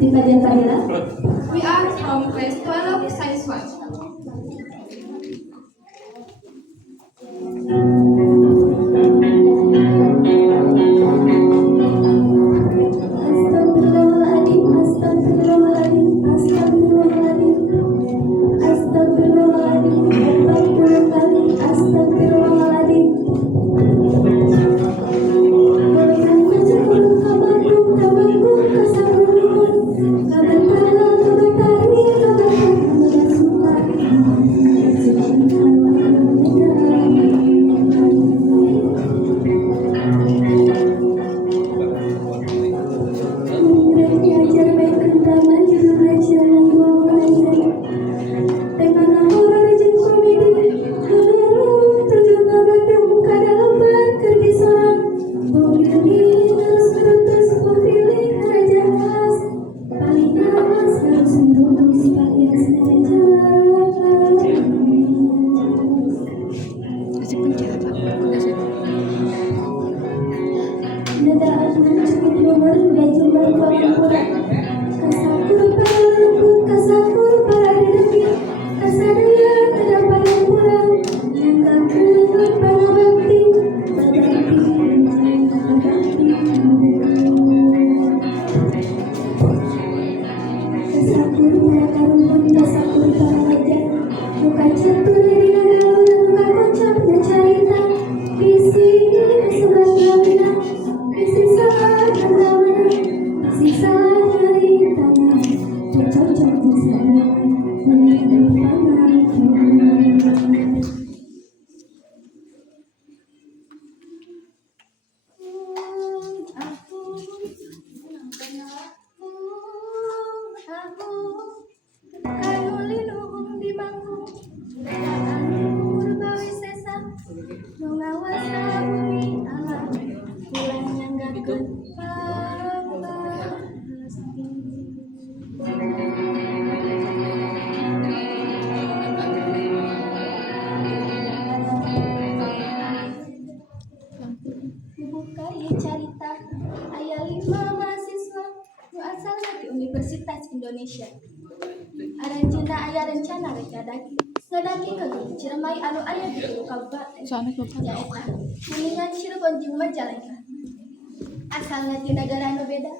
Siti Fadian Fadila. We are from class 12 Science 1. Astagfirullahaladzim, astagfirullahaladzim, astagfirullahaladzim, astagfirullahaladzim, 40 kali astagfirullahaladzim. Carita aya 5 mahasiswa nu asal dari Universitas Indonesia. Aranjeunna aya rencana rek ngadaki ke Gunung Ciremay anu aya di Hulu Kabupaten. Nyaeta kuningan Cirebon jeung Majalengka. Asalna ti nagara nu beda,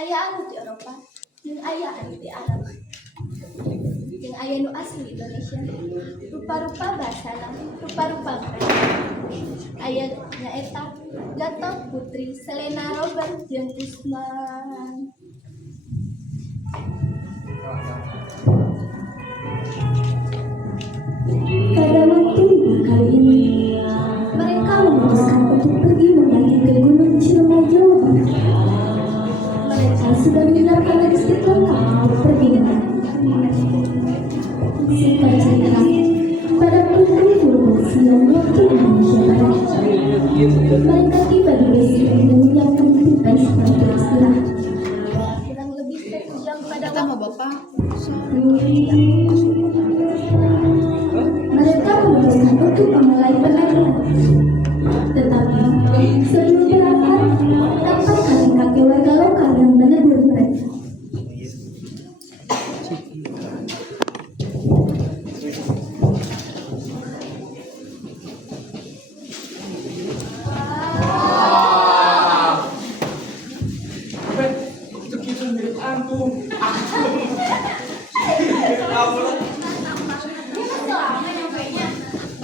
aya anu di Eropa jeung aya anu di Arab. Jeung aya nu asli Indonesia. Rupa-rupa bahasana, rupa-rupa mereka. Aya nyaeta Gatot Putri, Selena Robert jeung Usman. Pada waktu kali ini mereka memutuskan untuk pergi mendaki ke Gunung Ciremay, Jawa Barat. Mereka sudah menyiapkan logistik lengkap untuk pergi mendaki. Singkat cerita, pada pukul 19 waktu Indonesia Barat, mereka tiba di base camp dan menyiapkan device untuk istirahat. Kurang lebih 1 jam pada waktu mereka memutuskan untuk memulai pendakian. Tetapi sebelum berangkat, tampak kakek-kakek warga lokal yang menegur mereka.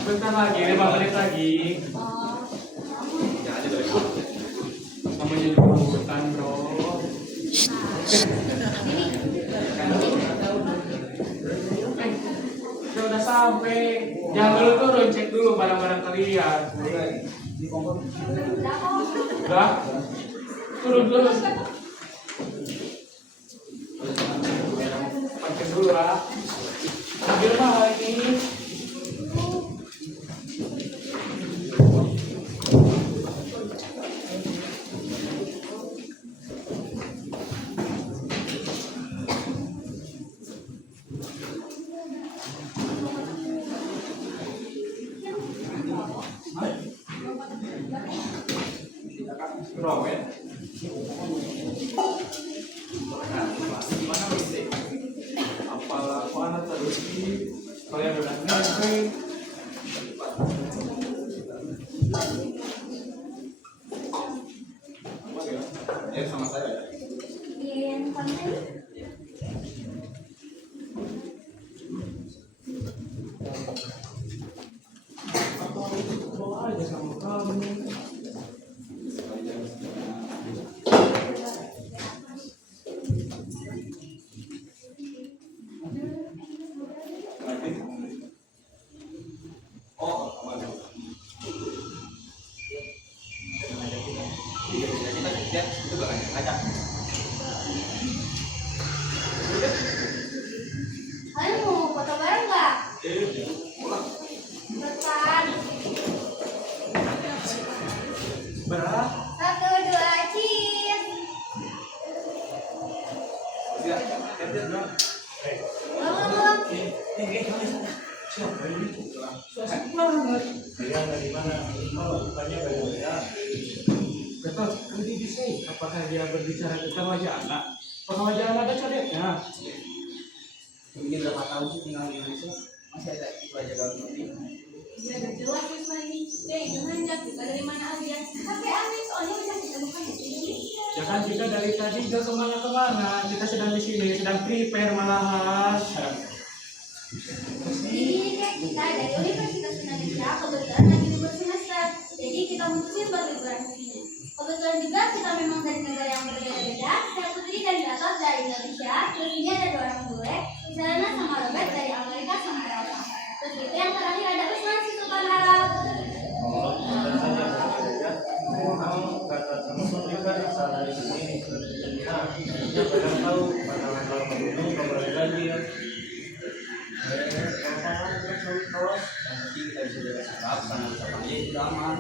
Bentar lagi, 5 menit lagi. Namanya juga hutan, bro. Udah sampai. Jangan dulu turun, cek dulu barang-barang kalian. Udah? Turun dulu. Pakai dulu lah. Ambil mahal ini. Robert. Nah, Kalian udah nyampe. Ya sama saya. Ingin konten? Bawa aja sama kamu. Oh, aman. Kita lihat itu belakangnya kaca. Kalian mau foto bareng nggak? Depan. Berapa? 1, 2, cheers. Lihat, lihat. Belum. Siapa ini? So asik banget. Dia dari mana? Oh, bukannya bagaimana? Betul, nanti bisa. Apakah dia berbicara tentang wajah anak? Apakah wajah anak ada cadetnya? Mungkin berapa tahun sih tinggal di Indonesia? Masih ada itu aja kalau nanti. Ya udah jelas Risma ini. Deh, jangan jatuh kita dari mana aja. Tapi aneh soalnya bisa kita bukan di Indonesia. Ya kan kita dari tadi udah kemana-kemana. Kita sedang di sini, sedang prepare malahan. Jadi kayak kita dari Universitas Indonesia kebetulan lagi libur semester. Jadi kita mutusin buat liburan ke sini. Kebetulan juga kita memang dari negara yang berbeda-beda. Saya Putri dan Gatot dari Indonesia. Terus ini ada 2 orang gue, Selena sama Robert dari Amerika sama Eropa. Terus itu yang terakhir ada Usman si Sultan Arab. Oh, dan saja berbeda. Memang kata teman juga asal dari sini. Nah, kita pada tahu pandangan kalau gunung kembali lagi ya. Terus yang penting kita bisa jaga sikap, sama bisa panggil itu aman.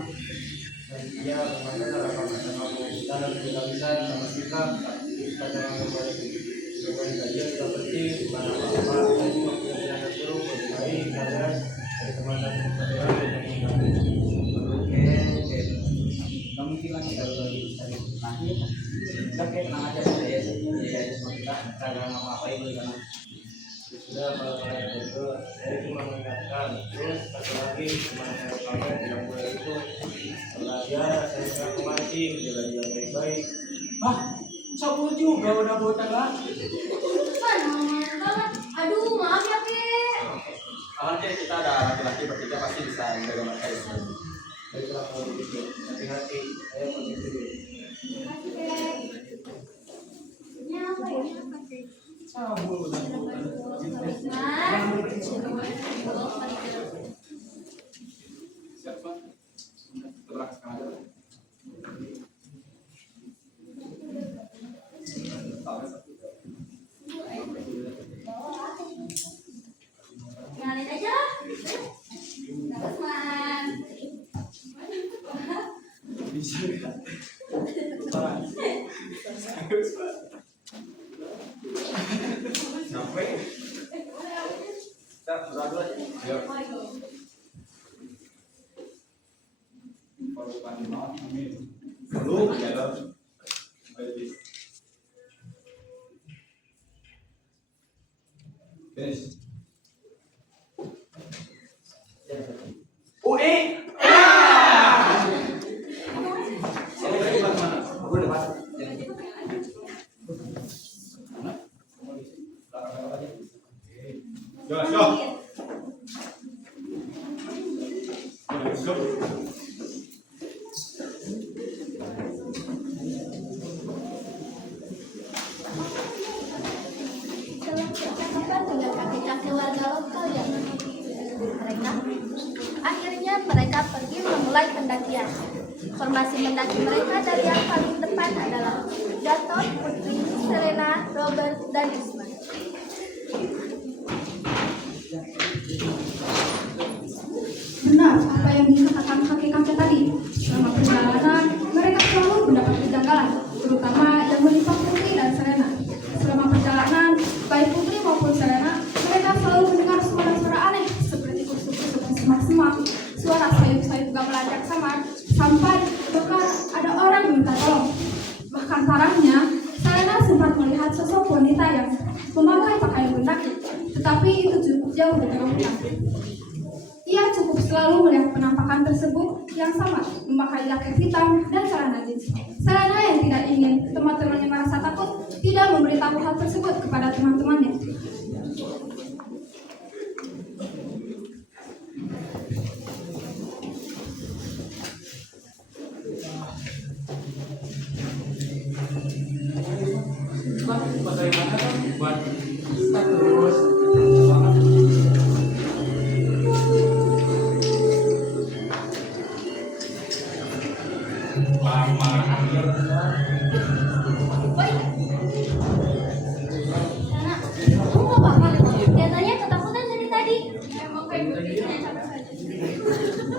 Dan dia kemarin adalah kata kamu kita dan kita bisa sama sikap. Kita jangan kembali saja tidak penting bukan apa-apa. Kita juga punya jalan buruk lebih baik kalian dari teman-teman saudara yang Oke. Nggak mungkin lagi kalau lagi cari nanti. Kita kayak tenang aja saya aja sama kita. Kita jangan apa-apain dulu karena sudah kalau kalian itu saya cuma mengingatkan terus satu lagi cuma saya pakai tidak boleh itu belajar saya tidak memancing jaga dia baik-baik. Hah? Sabun juga udah botak lah. Usman, ngomongin banget. Aduh, maaf ya, Ke. Alhamdulillah kita ada laki-laki bertiga pasti bisa menjaga mereka itu. Baiklah kalau begitu hati-hati saya pergi dulu. Makasih, Ke. Ini apa ya? Sabun udah botak. Siapa? Sebelah sekarang. Kenalin aja lah. Usman. Bisa nggak? Sampai. Kita berdoa dulu aja. Yuk. Belum ya dong. Finish. UI. Saya lagi mana? Aku udah masuk. Let's go. Let's go. Setelah percakapan dengan kakek-kakek warga lokal yang mereka, akhirnya mereka pergi memulai pendakian. Formasi mendaki mereka dari yang paling depan adalah Gatot, Putri, Selena, Robert, dan Usman. Benar apa yang dikatakan kakek-kakek tadi. Selama perjalanan, mereka selalu mendapat kejanggalan, terutama yang menimpa Putri dan Selena. Selama perjalanan, baik Putri maupun Selena, mereka selalu mendengar suara-suara aneh seperti kusuk-kusuk semak-semak, suara sayup-sayup gamelan samar, sampai bahkan ada orang minta tolong. Bahkan parahnya, Selena sempat melihat sosok wanita yang jauh di tengah hutan. Ia cukup selalu melihat penampakan tersebut yang sama, memakai jaket hitam dan celana jeans. Selena yang tidak ingin teman-temannya merasa takut tidak memberitahu hal tersebut kepada teman-temannya. Bang, bagaimana kan buat kita terus semangat. Mama, Sana, kamu nggak apa-apa? Kelihatannya ketakutan dari tadi. Emang kayak begini capek saja.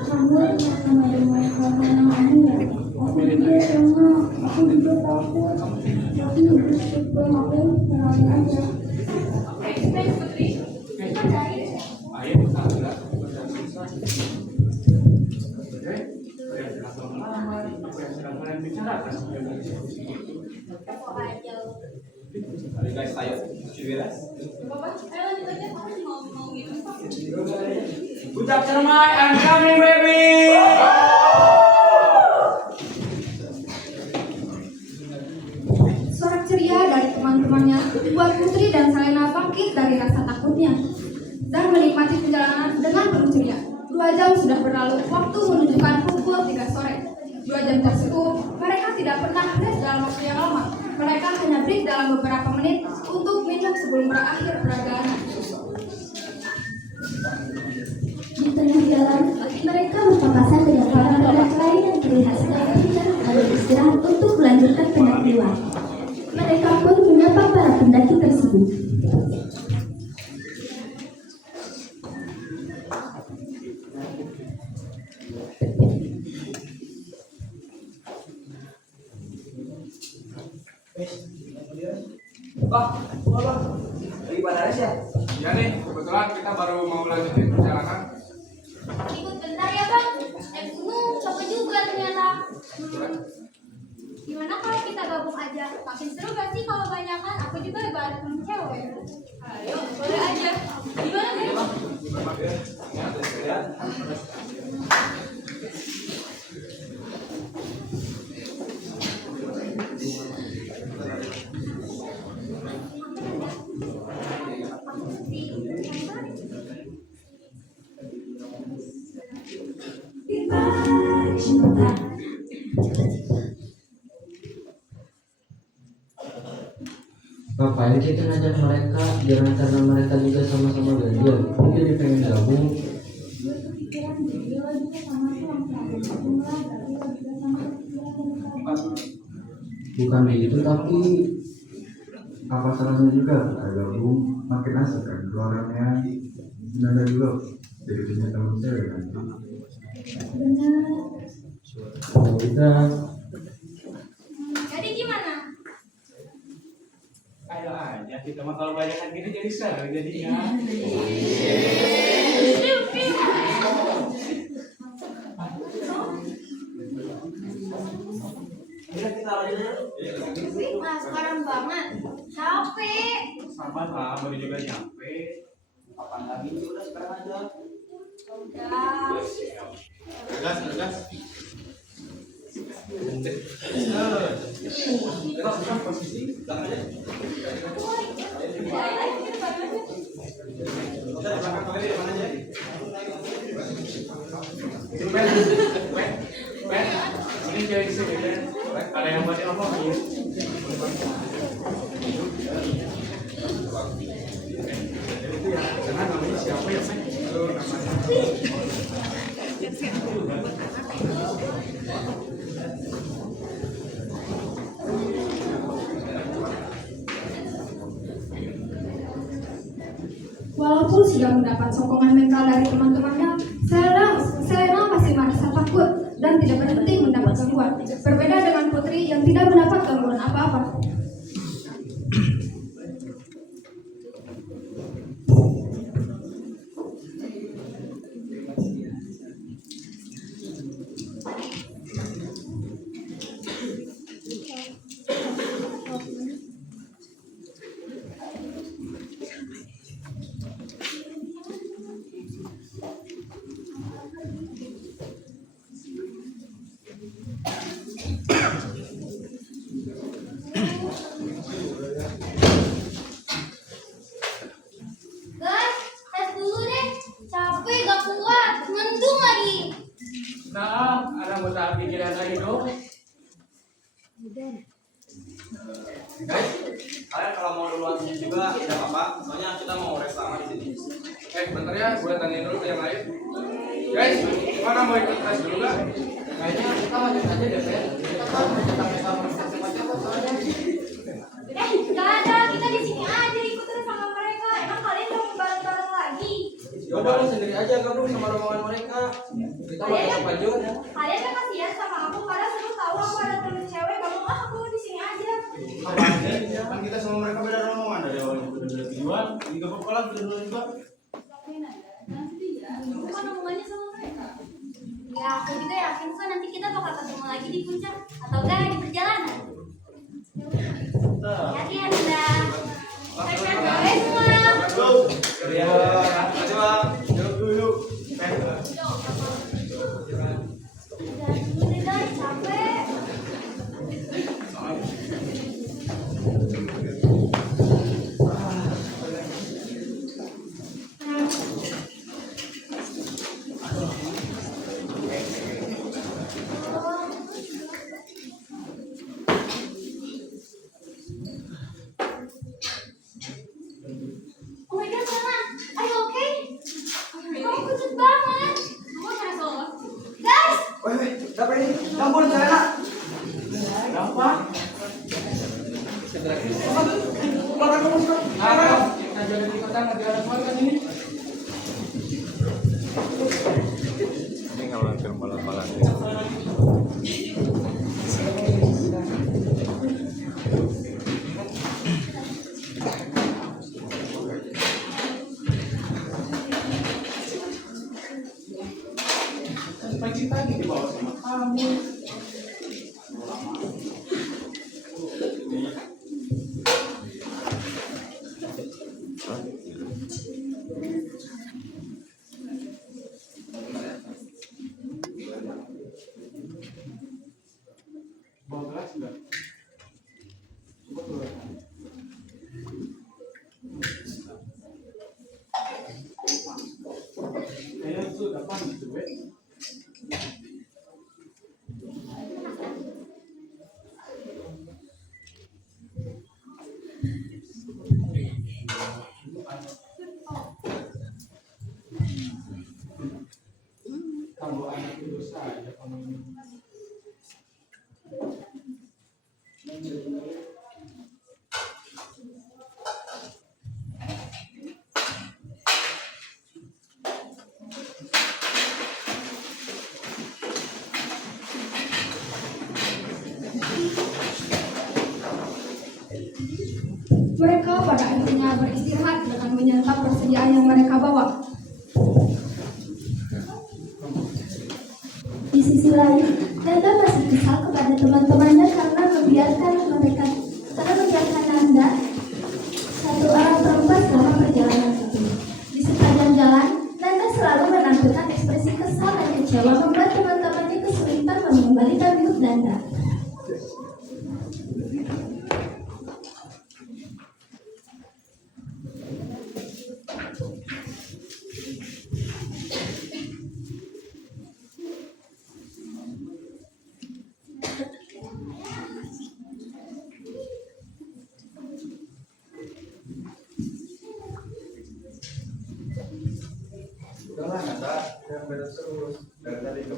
Kamu sama dengan kamu ya? Aku juga sama. Aku juga takut. Tapi bersyukur aku selalu aja. Thanks Putri. ayo kita gerak pada susah. Oke, apa yang sedang lama, apa yang sedang kalian bicarakan? Ayo guys, ayo beres. Bapak, ayo lanjut aja. Kamu mau minum apa? Ucap cermai, I'm coming baby. Sorak ceria dari teman-temannya membuat Putri dan Selena bangkit dari rasa takutnya dan menikmati perjalanan dengan penuh ceria. 2 jam sudah berlalu, waktu menunjukkan pukul 3 sore. 2 jam tersebut, mereka tidak pernah rest dalam waktu yang lama. Mereka hanya break dalam beberapa menit untuk minum sebelum berakhir perjalanan. Di tengah jalan, mereka berpapasan dengan para pendaki lain yang terlihat sedang ada istirahat untuk melanjutkan pendakian. Mereka pun menyapa para pendaki tersebut. Lagi pada res ya? Ya nih, kebetulan kita baru mau lanjutin perjalanan. Ikut bentar ya bang, naik gunung capek juga ternyata. Gimana kalau kita gabung aja? Makin seru gak sih kalau banyakan? Aku juga bareng temen cewek. Ayo, boleh aja. Gimana nih? Ngapain kita ngajak mereka? Jangan karena mereka juga sama-sama gajian. Aku jadi pengen gabung. Gue kepikiran jadi lo juga sama tuh yang selalu jumlah berarti lo juga sama kepikiran. Bukan begitu, tapi apa salahnya juga kita gabung? Makin asik kan keluarannya. Nada juga jadi punya teman cewek kan. Benar. Kita Jadi gimana? Ayo aja, kita mah kalau banyakan gini jadi seru jadinya. Nah sekarang banget, capek. Sama lah, baru juga nyampe. Kapan lagi? Udah sekarang aja. Udah. Gas. Posisi belakang aja. Udah belakang kali di mana aja? Ben, ini cewek di sini Ben. Ada yang buat apa ya? Itu ya, karena namanya siapa ya Ben? Halo namanya. Walaupun sudah mendapat sokongan mental dari teman-temannya, Selena masih merasa takut dan tidak berhenti mendapat gangguan. Berbeda dengan Putri yang tidak mendapat gangguan apa-apa. Nah, ada mau tak pikiran lagi dong. Guys, kalian kalau mau duluan juga tidak apa-apa. Soalnya kita mau rest lama di sini. Bentar ya, gue tanyain dulu ke yang lain. Guys, gimana mau ikut tes dulu nggak? Kayaknya kita lanjut aja deh, Fer. Kita kan sama macam-macam soalnya. Nggak ada, kita di sini aja ikut terus sama mereka. Emang kalian mau bareng-bareng lagi? Ya udah lu sendiri aja gabung sama rombongan mereka. Kita bakal lanjut. Kalian kan kasihan sama aku karena selalu tahu aku ada temen cewek. Gak mau aku di sini aja. Kan kita sama mereka beda rombongan dari awal kita udah tujuan. Ini gak apa-apa lah kita dulu juga. Bukan hubungannya sama mereka. Ya, aku juga yakin kok nanti kita bakal ketemu lagi di puncak atau enggak di perjalanan. Hati ya, Bunda. Bye semua. Ya, makasih Bang. Yuk dulu. Udah dulu deh guys, capek. Oh my god, Selena, are you okay? Kamu pucat banget. Kamu kena solot. Guys, Weh, dapat ini. Ampun, Selena. Kenapa? Keluarkan kamu sekarang. Ayo, kita jalan di kota nanti ada keluarga sini. Ini kalau film malam-malam Pagi tadi dibawa sama kamu. Bawa gelas enggak? Coba keluarkan. Kayaknya itu dapat gitu, Be. Kamu anak itu saja kamu ini. Mereka pada akhirnya beristirahat dengan menyantap persediaan yang mereka bawa. di sisi lain, Nanda masih kesal kepada teman-temannya karena membiarkan Nanda satu orang perempuan selama perjalanan itu. Di sepanjang jalan, Nanda selalu menampilkan ekspresi kesal dan kecewa membuat teman-temannya kesulitan mengembalikan mood Nanda. Udahlah, Nanda. Yang beres terus. Dari tadi ke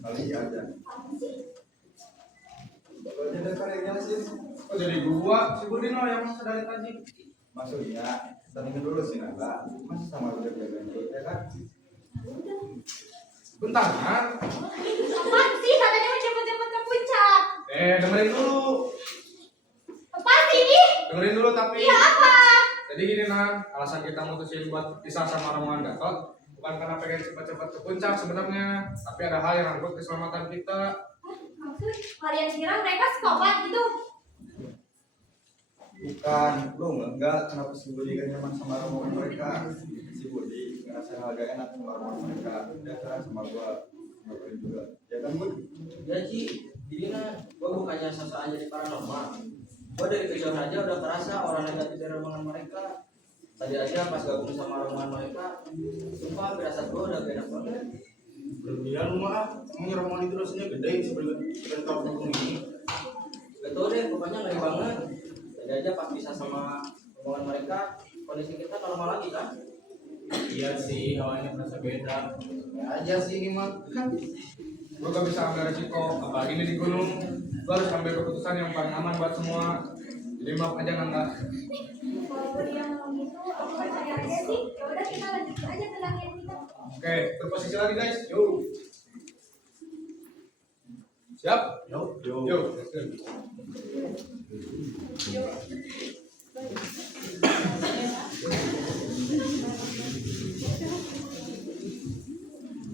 kali aja. Kalau jadi karya sih. Oh jadi gua, si Budino yang dari tadi. Maksudnya, tandingin dulu sih Nanda. Masa sama udah jagain dulu, ya kan? Bentar, kan? Apaan sih? Katanya mau cepet-cepet ke puncak. Dengerin dulu. Apaan sih ini? Dengerin dulu tapi. Iya apa? Jadi gini Nan, alasan kita mutusin buat pisah sama rombongan Gatot bukan karena pengen cepat-cepat ke puncak sebenarnya, tapi ada hal yang nyangkut keselamatan kita. Maksud kalian kira mereka psikopat gitu? Bukan, lu enggak. Kenapa si Budi gak nyaman sama rombongan mereka? Si Budi ngerasa gak enak sama rombongan mereka. Dia sekarang sama gua, sama gue juga. Ya kan Bud? Ya Ci, jadi gue bukannya sosok aja di paranormal. Gue dari kejauhan aja udah kerasa orang negatif dari rombongan mereka. Tadi aja pas gabung sama rombongan mereka, sumpah firasat gue udah gak enak banget. Berlebihan lu mah, emang Roman itu rasanya gede seperti kampung ini. Betul deh, pokoknya ngeri banget. Tadi aja pas bisa sama omongan mereka, kondisi kita normal lagi kan? Iya sih, hawanya terasa beda. Ya aja sih ini mah kan. Lu gak bisa ambil resiko, apalagi ini di gunung. Lu harus ambil keputusan yang paling aman buat semua. Jadi maaf aja Nangga. Kalau dia ngomong gitu, aku percaya aja sih. Ya udah kita lanjut aja ke latihan kita. Oke, berposisi lagi guys. Yuk. Siap? Yuk, yuk. Yuk.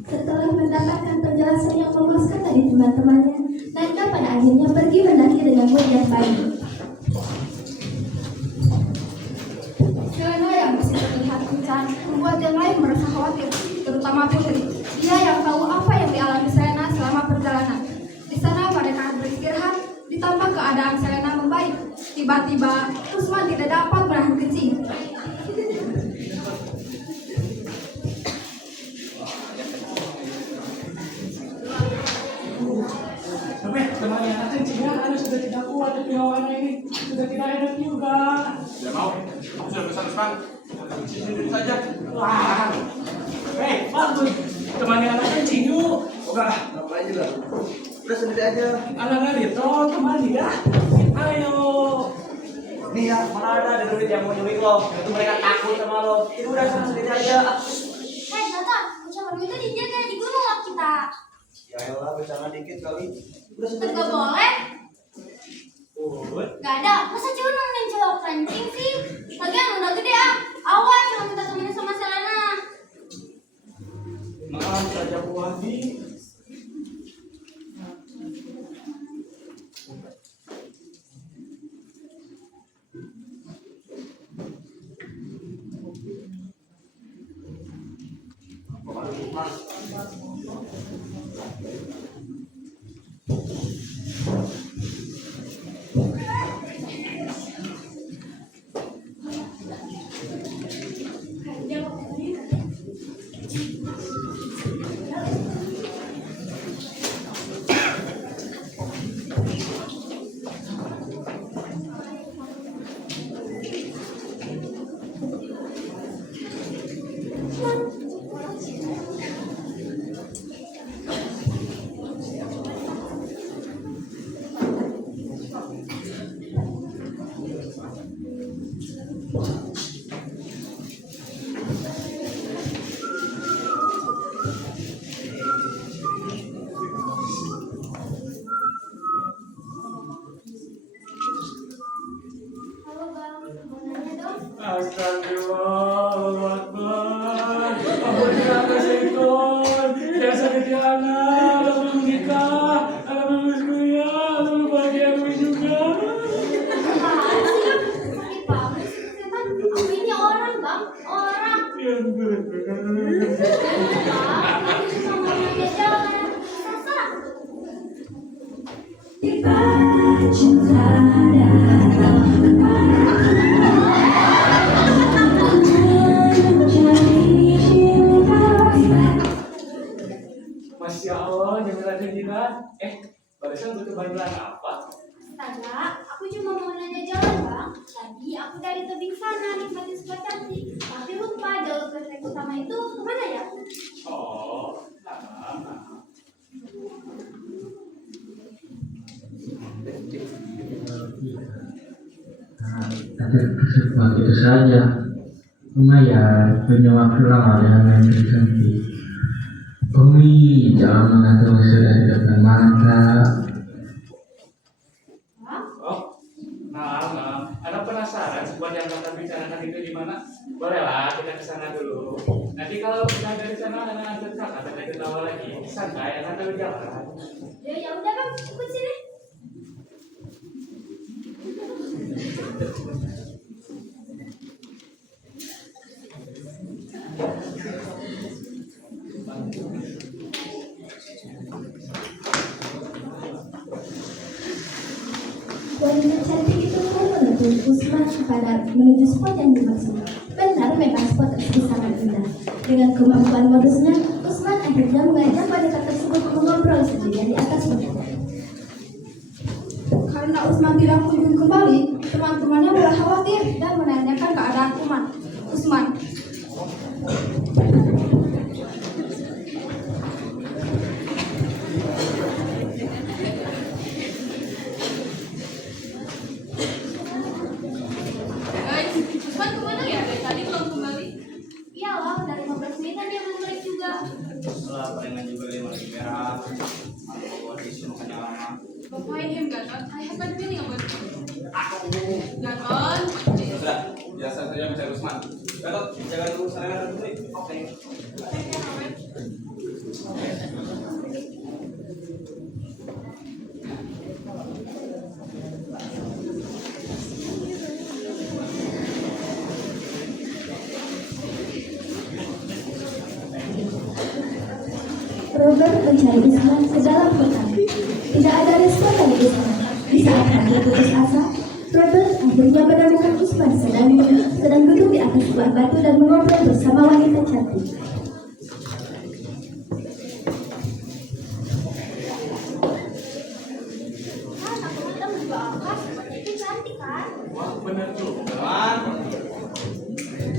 Setelah mendapatkan penjelasan yang memuaskan dari teman-temannya, Nanda pada akhirnya pergi mendaki dengan mood yang baik. Selena yang masih terlihat kencang membuat yang lain merasa khawatir, terutama Putri. Dia yang tahu apa yang dialami Selena selama perjalanan. Di sana mereka beristirahat, ditambah keadaan Selena membaik. Tiba-tiba, Usman tidak dapat menahan kencing. Tapi temannya anak kencingnya anu sudah tidak kuat tapi hawanya ini sudah tidak enak juga. Tidak mau. Aku sudah pesan Usman. Sini saja. Wah, bagus. Temannya anak kencing yuk. Oke, ngapain juga? Udah sendiri aja. Anak itu teman dia. Ayo. Nih ya, mana ada duit yang mau nyulik lo? Itu mereka takut sama lo. Itu udah sana sendiri aja. Hei, Tata, ucapan itu dijaga di gunung lah kita. Ya elah, bercanda dikit kali. Udah sendiri Enggak aja. boleh. Udah. Gak ada. Masa cuma nemenin cowok kencing sih? Lagian udah gede ah. Awas kalau minta temenin sama Selena. Maaf saja Bu Wahdi. Halo Bang, mau nanya dong. Astagfirullah, Akbar. Ampunilah syaitan. Ya sakit ya anak, anak belum nikah, anak belum lulus kuliah, anak belum bahagia aku juga. Apaan sih? Sakit banget sih setan. Aku ini orang Bang, orang. Ya ampun. Bang, aku cuma mau nanya jalan. Terserah. Masya Allah, Jamila Dina. Barusan butuh bantuan apa? Astaga, aku cuma mau nanya jalan Bang. Tadi aku dari tebing sana nikmatin spot cantik, tapi lupa jalur ke trek utama itu kemana ya? Oh, nah. Tapi cuma gitu saja. Lumayan punya waktu lama dengan main cantik. Umi, jangan mengatur sudah di depan mata. Oh, nah. Anda penasaran spot yang kata bicarakan itu di mana? Bolehlah kita ke sana dulu. Nanti kalau udah dari sana Anda antar kakak, kita ketawa lagi. Santai, Anda tahu jalan. Ya udah Bang, ikut sini. Wanita cantik itu pun menuntun Usman kepada menuju spot yang dimaksud. Benar memang spot tersebut sangat indah. Dengan kemampuan modusnya, Usman Akhirnya mengajak wanita tersebut mengobrol sendirian di atas meja. Karena Usman tidak kunjung kembali, teman-temannya mulai khawatir dan menanyakan keadaan Usman. Usman kemana ya? Dari tadi belum kembali. Iya lah, dari 15 menit dia belum balik juga. Setelah palingan juga 5 merah. Aku buat isu makanya lama. Find him, Gatot. I have bad feeling about him. Gatot. Sudah, biasa saja mencari Usman. Gatot, jaga dulu saya dulu. Oke. Robert mencari Usman sedalam pekan. Tidak ada respon dari Usman. Di saat hampir putus asa, Robert akhirnya menemukan Usman sedang duduk di atas sebuah batu dan mengobrol bersama wanita cantik. Wah, benar juga.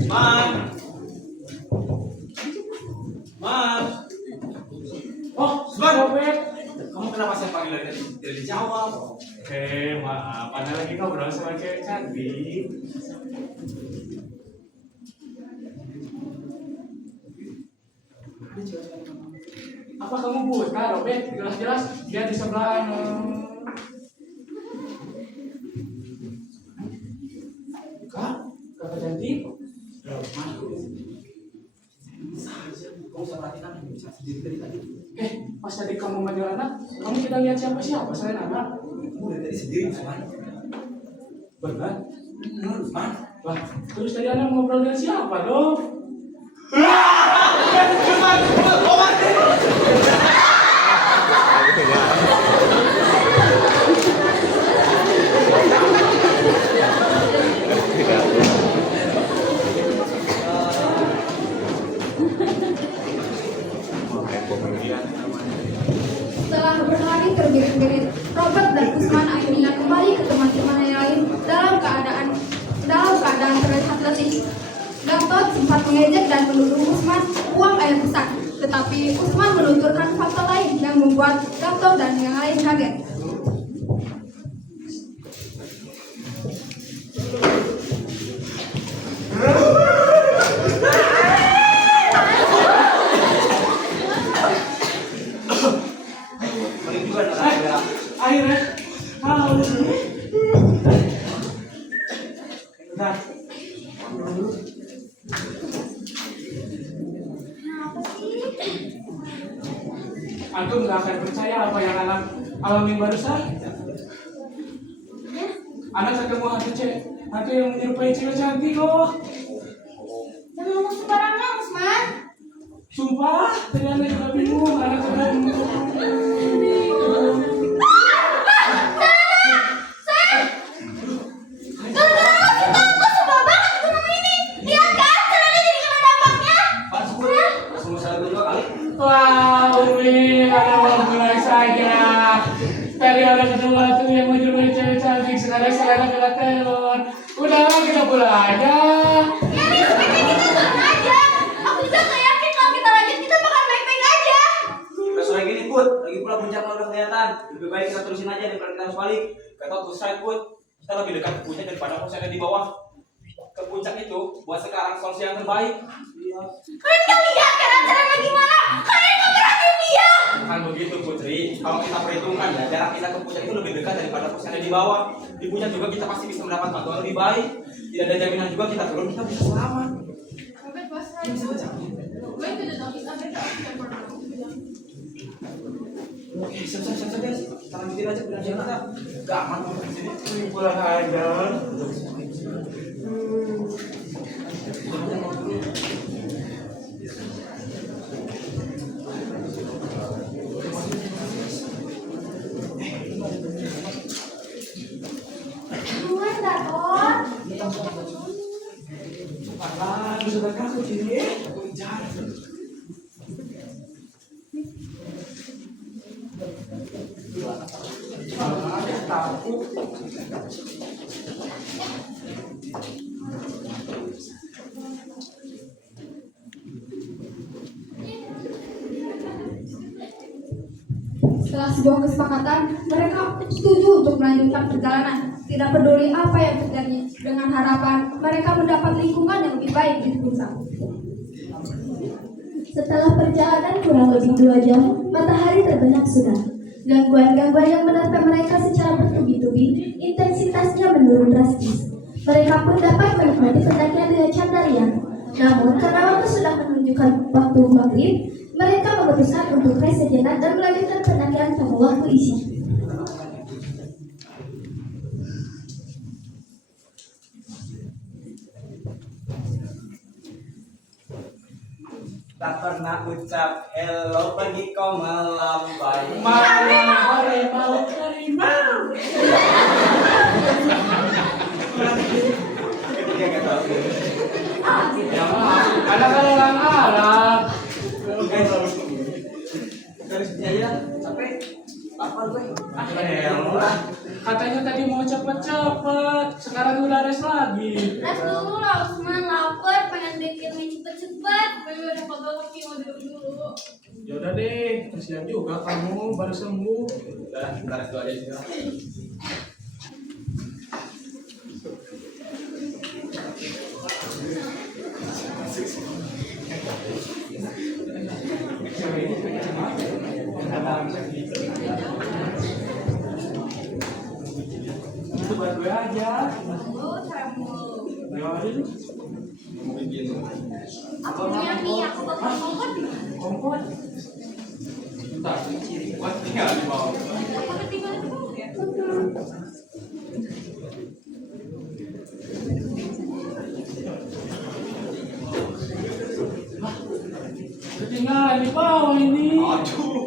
Man. Oh, Usman. Kamu kenapa saya panggil dari tadi tidak dijawab? Maaf, Anda lagi ngobrol sama cewek cantik. Apa kamu buta, Robert? Jelas-jelas dia di sebelah Kak cantik. Kamu bisa perhatikan yang bisa sendiri dari tadi. Pas tadi kamu manggil anak, kamu tidak lihat siapa-siapa selain anak. Kamu dari tadi sendiri, Usman. Benar? Benar, Usman. Lah, terus tadi anak ngobrol dengan siapa dong? Setelah berhari terbirit-birit, Robert dan Usman akhirnya kembali ke teman-teman yang lain dalam keadaan terlihat letih. Gatot sempat mengejek dan menuduh Usman uang air besar, tetapi Usman menuturkan fakta lain yang membuat Gatot dan yang lain kaget. Akhirnya, mau Nah, antum nggak akan percaya apa yang anak alami barusan. Anak ketemu hantu yang menyerupai cewek cantik loh. Jangan ngomong sembarangan, Usman. Sumpah, tadi anak juga bingung. Anak sedang Wah, Umi, kalau mau mulai saja. Tadi ada ketemu hantu yang menyerupai cewek cantik, sekarang selera kena telon. Udahlah, kita pulang aja. Gini Put, lagi pula puncaknya udah kelihatan. Lebih baik kita terusin aja daripada kita harus balik. Gatot selesai Put. Kita lebih dekat ke puncak daripada pos yang ada di bawah. Ke puncak itu buat sekarang solusi yang terbaik. Iya. Kalian gak lihat kan acaranya gimana? Kalian gak perhatiin dia. Bukan begitu Putri. Kalau kita perhitungkan ya, jarak kita ke puncak itu lebih dekat daripada pos yang ada di bawah. Di puncak juga kita pasti bisa mendapat bantuan lebih baik. Tidak ada jaminan juga kita turun kita bisa selamat. Ini bisa berjalan. Oke, siap. Kita lanjutin aja perjalanan kita. Gak aman kalau di sini. Pulang aja. Buruan, Gatot. Sudah takut ini. Setelah sebuah kesepakatan, mereka setuju untuk melanjutkan perjalanan. Tidak peduli apa yang terjadi, dengan harapan mereka mendapat lingkungan yang lebih baik di pusat. Setelah perjalanan kurang lebih 2 jam, matahari terbenam sudah. Gangguan-gangguan yang menerpa mereka secara bertubi-tubi, intensitasnya menurun drastis. Mereka pun dapat menikmati pendakian dengan candarian. Namun, karena waktu sudah menunjukkan waktu maghrib, mereka memutuskan untuk rest sejenak dan melanjutkan pendakian pada waktu isya. Tak pernah ucap hello pergi kau melambai. Harimau. Dia nggak tahu. Ya maaf, ada orang Arab. Garis jaya capek. Apa gue? Katanya tadi mau cepet-cepet, sekarang udah rest lagi. Rest dulu lah, Usman lapar, pengen bikin mie cepet-cepet. Pengen udah pegel tapi mau dulu. Yaudah deh, kasihan juga kamu baru sembuh. Udah, kita rest dulu aja di sini. Itu buat gue aja. Ayo aja dulu. Aku punya mie, aku bakal kompot. Kompot. Bentar, buat tinggal di bawah. Aku ketinggalan dulu ya. Ketinggalan di bawah ini. Aduh.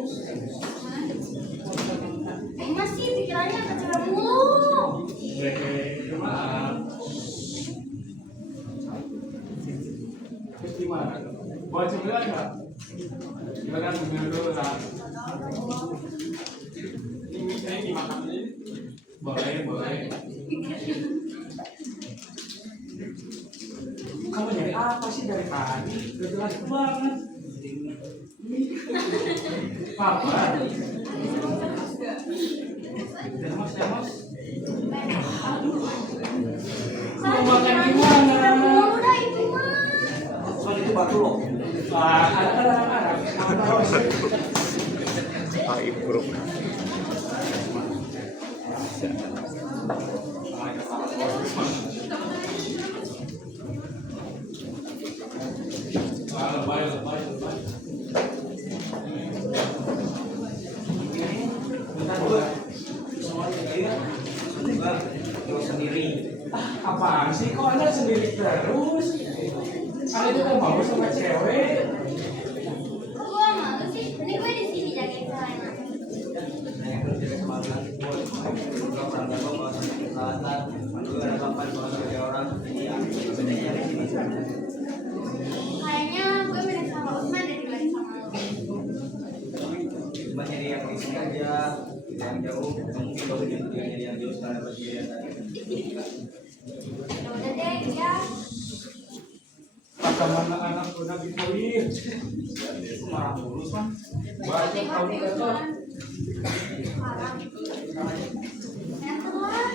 Masih pikirannya kecil mulu. Maaf. Terus gimana? Bawa cemilan nggak? Silakan cemilan dulu lah. Ini saya dimakan ini. Boleh. Kamu nyari apa sih dari tadi? Udah jelas banget. Papa. Demos. Mau makan gimana? Udah itu mah. Soal itu batu loh. Wah, ada. Aib bro. Lebay. Bentar gue. Soalnya gue sendiri. Apaan sih? Kok Anda sendiri terus? Anda juga mau sama cewek? Kok gua malu sih? Ini gue di sini jagain celana. Kayaknya gue milih sama Usman daripada sama lo. Cuma nyari yang di sini aja, yang jauh. Mungkin kalau nyari yang jauh sekarang dapat biaya tadi. Ya udah deh, ya. Kata mana anak udah dikulit? Marah terus kan? Banyak kamu kata. Parah. Enter lah.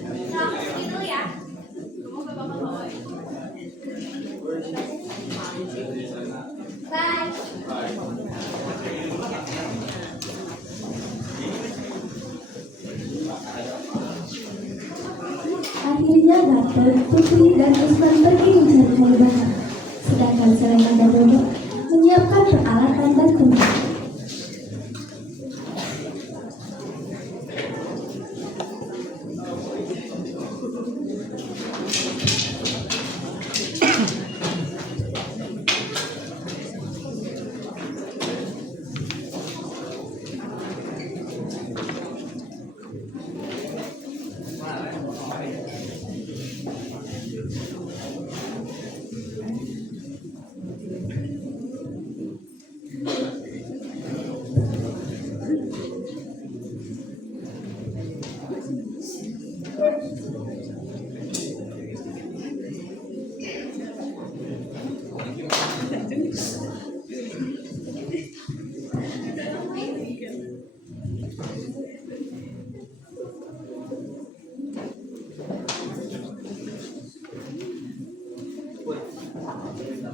Nah, aku pergi dulu ya. Kamu ke bakal bawa. Bye. Akhirnya Gatot, Putri, dan Usman pergi mencari kayu bakar. Sedangkan Selena dan Dodo menyiapkan peralatan dan tempat.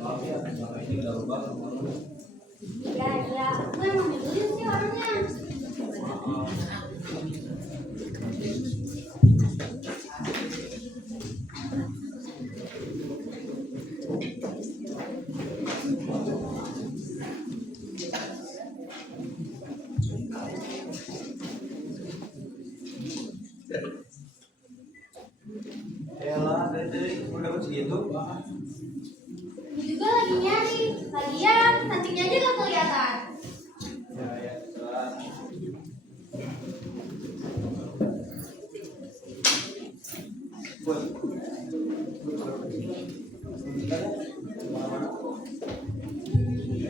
maaf ya, selama ini udah lupa sama lu. Ya, aku emang nyebelin sih orangnya. Elah, Dede, udah segitu. Aku juga lagi nyari. Lagian, cantiknya aja gak kelihatan. Ya, jelas.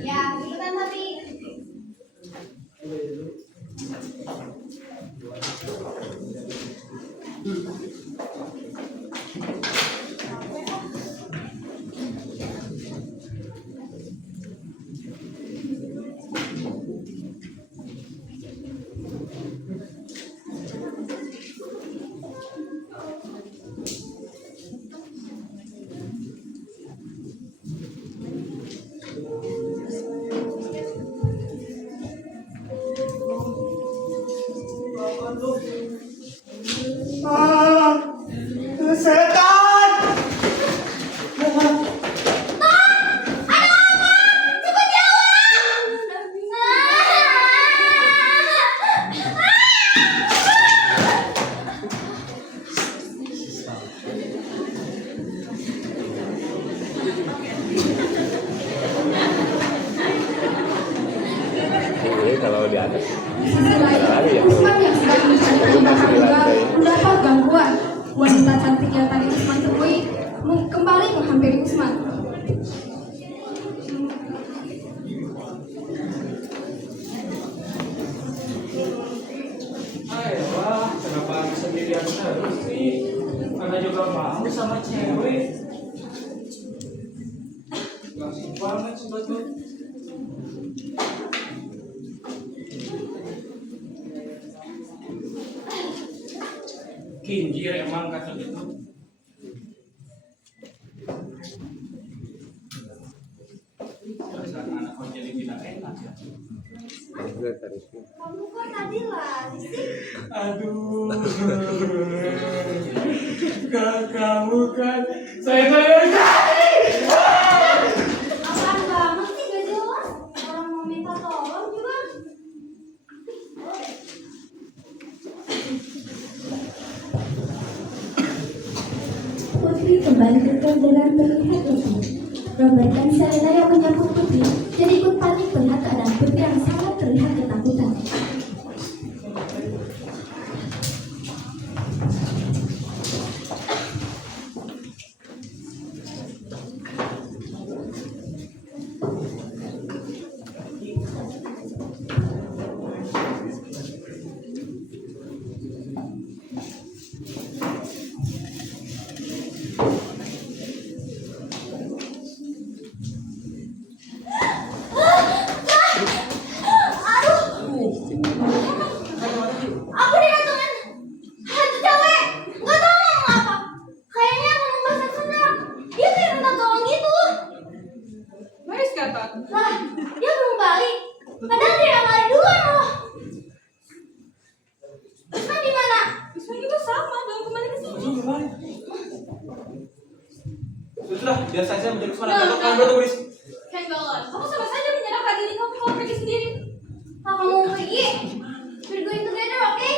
Ya, ikutan tapi. Setan! Jadi kalau di atas Di sisi lain, Usman yang sedang mencari tempat juga mendapat gangguan. Wanita cantik yang tadi Usman temui kembali menghampiri Usman. Ayolah, kenapa aku sendirian terus sih? Karena juga mau sama cewek. Langsung banget sih betul. Kinjir emang kata gitu. Perasaan anak kau jadi tidak enak ya. Kamu kok tadi lari sih? Aduh, kamu kan saya Apaan banget sih gak jelas? Orang mau minta tolong juga. Putri kembali ke dengan melihat itu. Robert dan Serena yang menyambut Putri jadi ikut panik melihat keadaan Putri yang sangat terlihat ketakutan. Aku digantungin hantu cewek. Gak tau ngomong apa. Kayaknya ngomong bahasa Sunda. Dia kayak minta tolong gitu. Maris kata. Lah, dia belum balik. Padahal dia yang balik duluan loh. Usman di mana? Usman juga sama, belum kembali ke sini. Sudah, biar saya menjadi Usman. Kalian berdua berisik. Kendolan, kamu sama saja menyerahkan diri kamu kalau pergi sendiri. Kalau kamu mau pergi, we're going together, oke?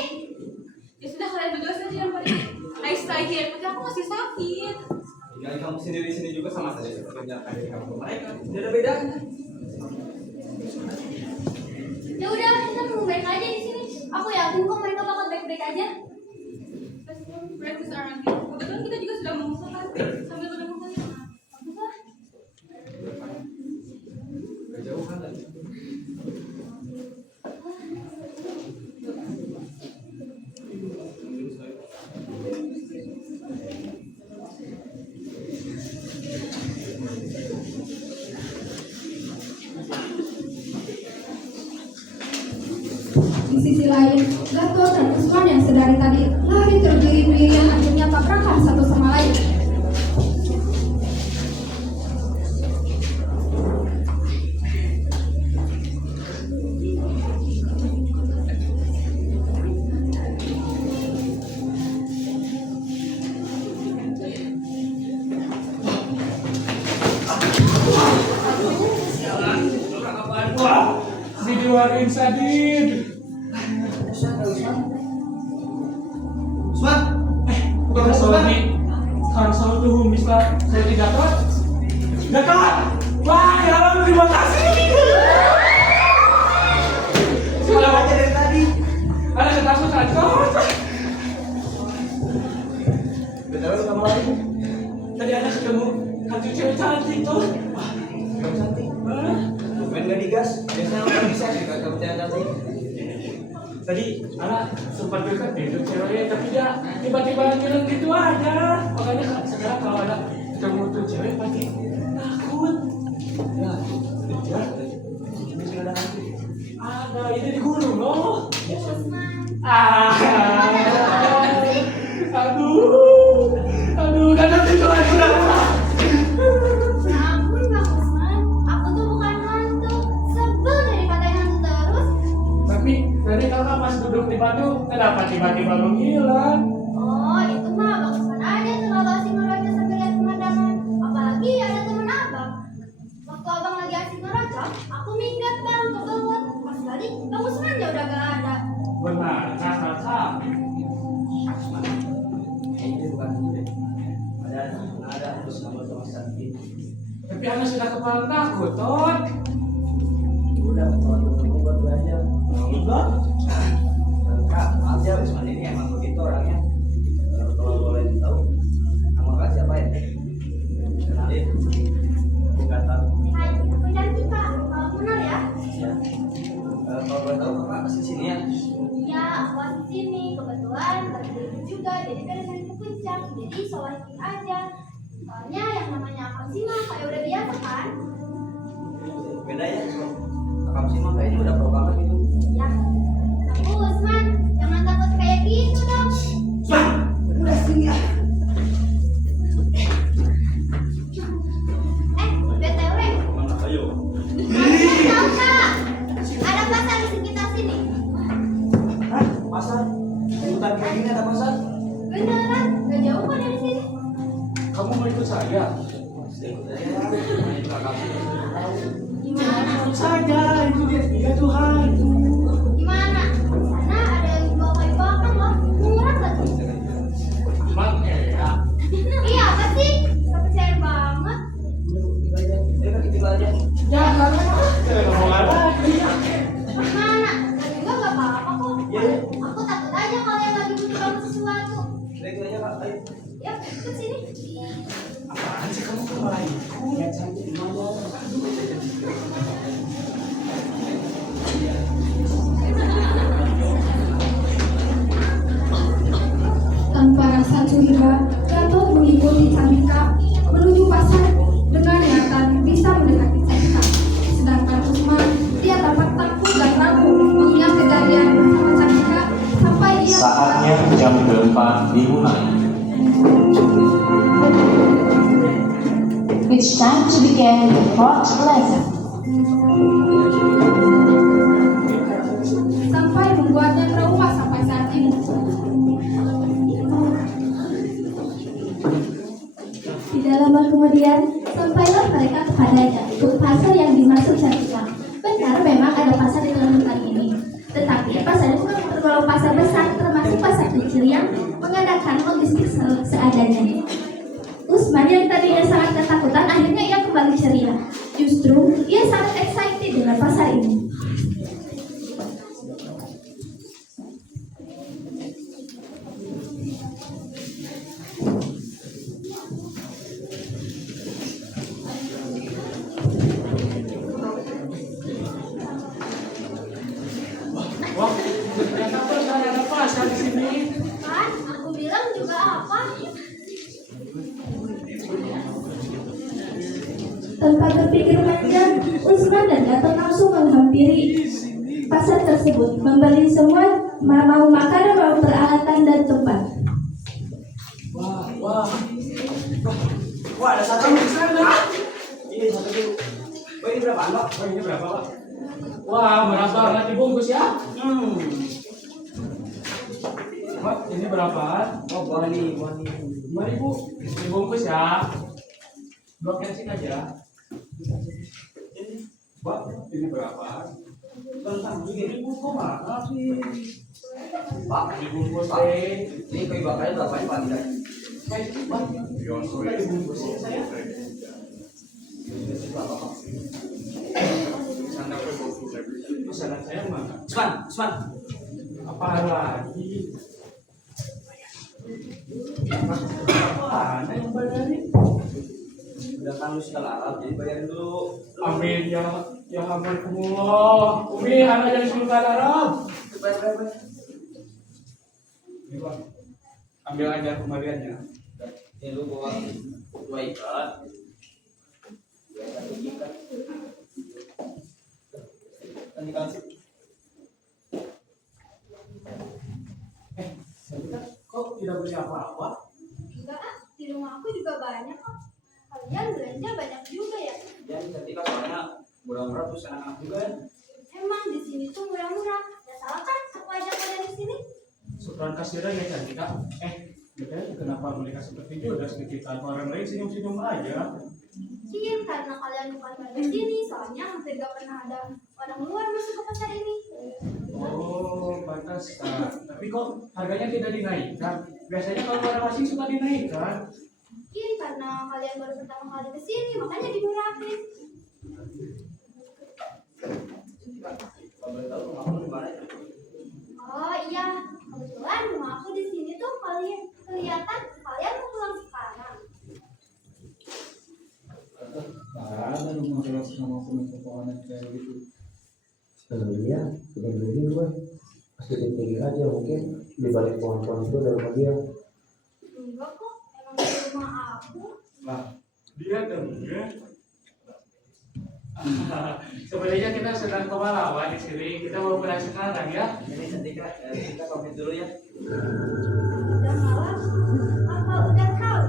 Ya sudah, kalian berdua saja yang pergi. I stay here, tapi aku masih sakit. Tinggal kamu sendiri sini juga sama saja seperti menyerahkan diri kamu ke mereka. Tidak ada bedanya. Ya udah, kita tunggu mereka aja di sini. Aku yakin kok mereka bakal baik-baik aja. Breakfast around here. Kebetulan kita juga sudah mau makan sambil menunggu kalian. Bagus lah. Kejauhan lagi. Di sisi lain, Gatot dan Usman yang sedari tadi lari tergiring-giring akhirnya tabrakan satu sama lain. keluarin Sadin. Usman, Bukan Saudi. Sekarang Saudi tuh Mister Saudi Gatot. Gatot. Wah, ya Allah, terima kasih. sudah aja dari tadi. Ada ketemu Gatot. Betul kamu lagi. Tadi ada ketemu hantu cewek cantik tuh. Wah, cewek cantik. Hah? Main gak digas? Biasanya orang bisa sih kalau kamu cewek cantik. Tadi anak sempat dekat itu ceweknya, tapi dia tiba-tiba bilang gitu aja. Makanya sekarang kalau ada ketemu tuh cewek pasti takut. Ya, ini sudah ada hantu. Ada ini di gunung loh. Usman. Aduh, kadang itu lagi Ya ampun Bang Usman, aku tuh bukan hantu. Sebel dari katain hantu terus. Tapi tadi kakak pas duduk di batu, kenapa tiba-tiba menghilang? Oh, itu mah Bang Usman aja tuh kalau asik ngerocos sambil lihat pemandangan. Apalagi ada temen abang. Waktu abang lagi asik ngerocos, aku minggat bang ke bawah. Pas balik, Bang Usman ya udah gak ada. Benar, kakak. Ini bukan ide. Ada terus kamu sama sakit. Tapi anak sudah kepala takut, Tot. Udah kalau buat belajar. Enggak. Kak, maaf ya Usman ini emang begitu orangnya. Kalau boleh tahu, nama kak siapa ya? Kenalin, aku nggak tahu. Hai, aku Cantika. Kalau kenal ya? Ya. Kalau boleh tahu kakak asli sini ya? Iya, aku asli sini. Kebetulan tadi juga, jadi kan dari Puncak. Jadi solahin aja. Soalnya yang namanya Akang Sima kayak udah biasa kan? Beda ya, kakak sih mah kayaknya udah pro banget gitu. Ya. Kamu Usman, jangan takut kayak gitu dong. Udah sini ya. BTW, Mana ayo? kamu tahu nggak? Ada pasar di sekitar sini. Hah? Pasar? Hutan kayak gini ada pasar? Beneran, nggak jauh kok dari sini. Kamu mau ikut saya? Gimana? Ikut saja, itu dia Tuhan. Gimana? Sana ada yang jual kayu bakar loh. Murah nggak tuh? Emang ya. Iya, apa sih? Gak percaya banget. Dia kan kecil aja. Jangan, ngomong lagi. Mana? Dan juga gak apa-apa kok. Iya, iya. Aku takut aja kalau yang lagi butuh banget sesuatu. Udah itu aja kak, ayo. Ya, ikut sini. Apaan sih kamu tuh malah ikut? Ya cantik gimana? Tanpa rasa curiga, Gatot mengikuti Cantika menuju pasar dengan niatan bisa mendekati Cantika. Sedangkan Usman, dia tampak takut dan ragu mengingat kejadian bersama Cantika sampai dia Saatnya jam keempat dimulai. It's time to begin the fourth lesson. sampai membuatnya trauma sampai saat ini. Tidak lama kemudian, sampailah mereka kepada Jakub, pasar yang dimaksud Cantika. Benar, memang ada pasar di dalam hutan ini. Tetapi pasar itu bukan tergolong pasar besar, termasuk pasar kecil yang mengadakan logistik seadanya. Usman yang tadinya sangat ketakutan, akhirnya ia kembali ceria. Justru, ia sangat excited dengan pasar ini. Wah, ternyata ada pasar di sini. Kan, aku bilang juga apa? Tanpa berpikir panjang, Usman dan Gatot langsung menghampiri pasar tersebut, membeli semua mau makanan, mau peralatan dan tempat. Wah, Wah, ada satu di sana. Ini satu dulu. Oh, ini berapa Pak? oh ini berapa Pak? Wah, murah banget dibungkus ya. Pak, ini berapa? Oh, buah nih, buah nih. 5.000 dibungkus ya. Blok kecil aja. Pak, ini berapa? tentang begini. Kok mahal sih? Pak, Dibungkus Pak, teh. ini kayu bakarnya berapa ini Pak? Tidak. Sudah dibungkusin saya. Pesanan saya mana? Usman, Apa lagi? Mana yang bayarin? udah kan lu sudah Arab, jadi bayarin dulu. Amin ya hamdulillah. Umi anak jadi sultan Arab. Bayar. Ini Bang. Ambil aja kembaliannya. Ini lu bawa 2 ikat. 2 ikat. Kan dikasih. Kita kok tidak beli apa-apa? Enggak, di rumah aku juga banyak kok. Kalian belanja banyak juga ya? Ya, ketika soalnya murah-murah terus anak-anak juga ya. Emang di sini tuh murah-murah. Ya salah kan aku ajak kalian di sini? Syukran kasirnya ya Cantika. Kenapa mereka seperti itu? Udah sedikit orang lain senyum-senyum aja. Iya, karena kalian bukan warga sini. Soalnya hampir gak pernah ada orang luar masuk ke pasar ini. Oh, pantas. Tapi kok harganya tidak dinaikkan? Biasanya kalau orang asing suka dinaikkan. Iya, karena kalian baru pertama kali ke sini, makanya dimurahin. Kalau boleh tahu rumah lu di mana ya? Oh iya, kebetulan rumah aku di sini tuh kalian kelihatan kalian mau pulang sekarang. Ada rumah gelap sama penuh pepohonan kayak gitu. Iya, kita beli gue. Pasti dipilih aja mungkin di balik pohon-pohon itu ada rumah dia. Enggak kok, emang di rumah aku. Lah, dia dengar. Sebenarnya kita sedang ke Malawa di sini. Kita mau berangkat sekarang ya. Ini Cantika, kita pamit dulu ya. Udah malam, apa udah tahu?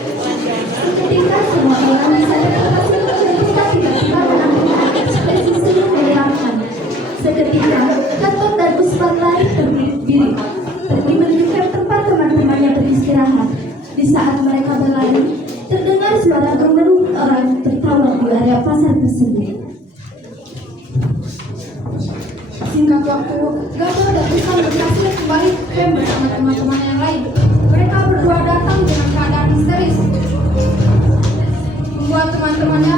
Ketika semua orang bisa berhasil kita tiba-tiba menangkap ekspresi senyum menyenangkan. Seketika, Gatot dan Usman lari berdiri, pergi menunjukkan tempat teman-temannya beristirahat. Di saat mereka berlari, terdengar suara gemerlap orang tertawa di area pasar tersebut. Singkat waktu, Gatot dan Usman berhasil kembali ke camp bersama teman-teman yang lain. Mereka berdua datang dengan keadaan histeris, membuat teman-temannya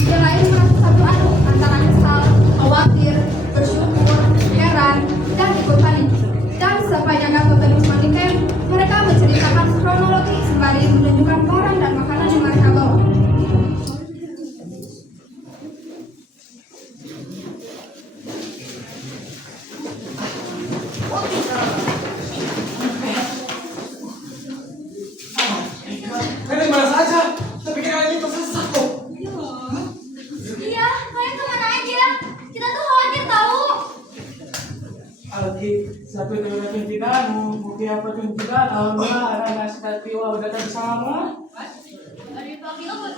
yang lain merasa satu aduk antara kesal, khawatir, bersyukur, heran, dan ikut panik. Dan sesampainya Gatot dan Usman di camp, mereka menceritakan kronologi sembari menunjukkan koran dan makanan yang mereka bawa. Kalian mana saja? Saya pikir kalian itu tersesat kok. Iya, kalian kemana aja? Kita tuh khawatir tahu. Alki satu dengan tidak mungkin apa pun tidak alhamdulillah anak sekali udah datang sama. Dari pagi lo buat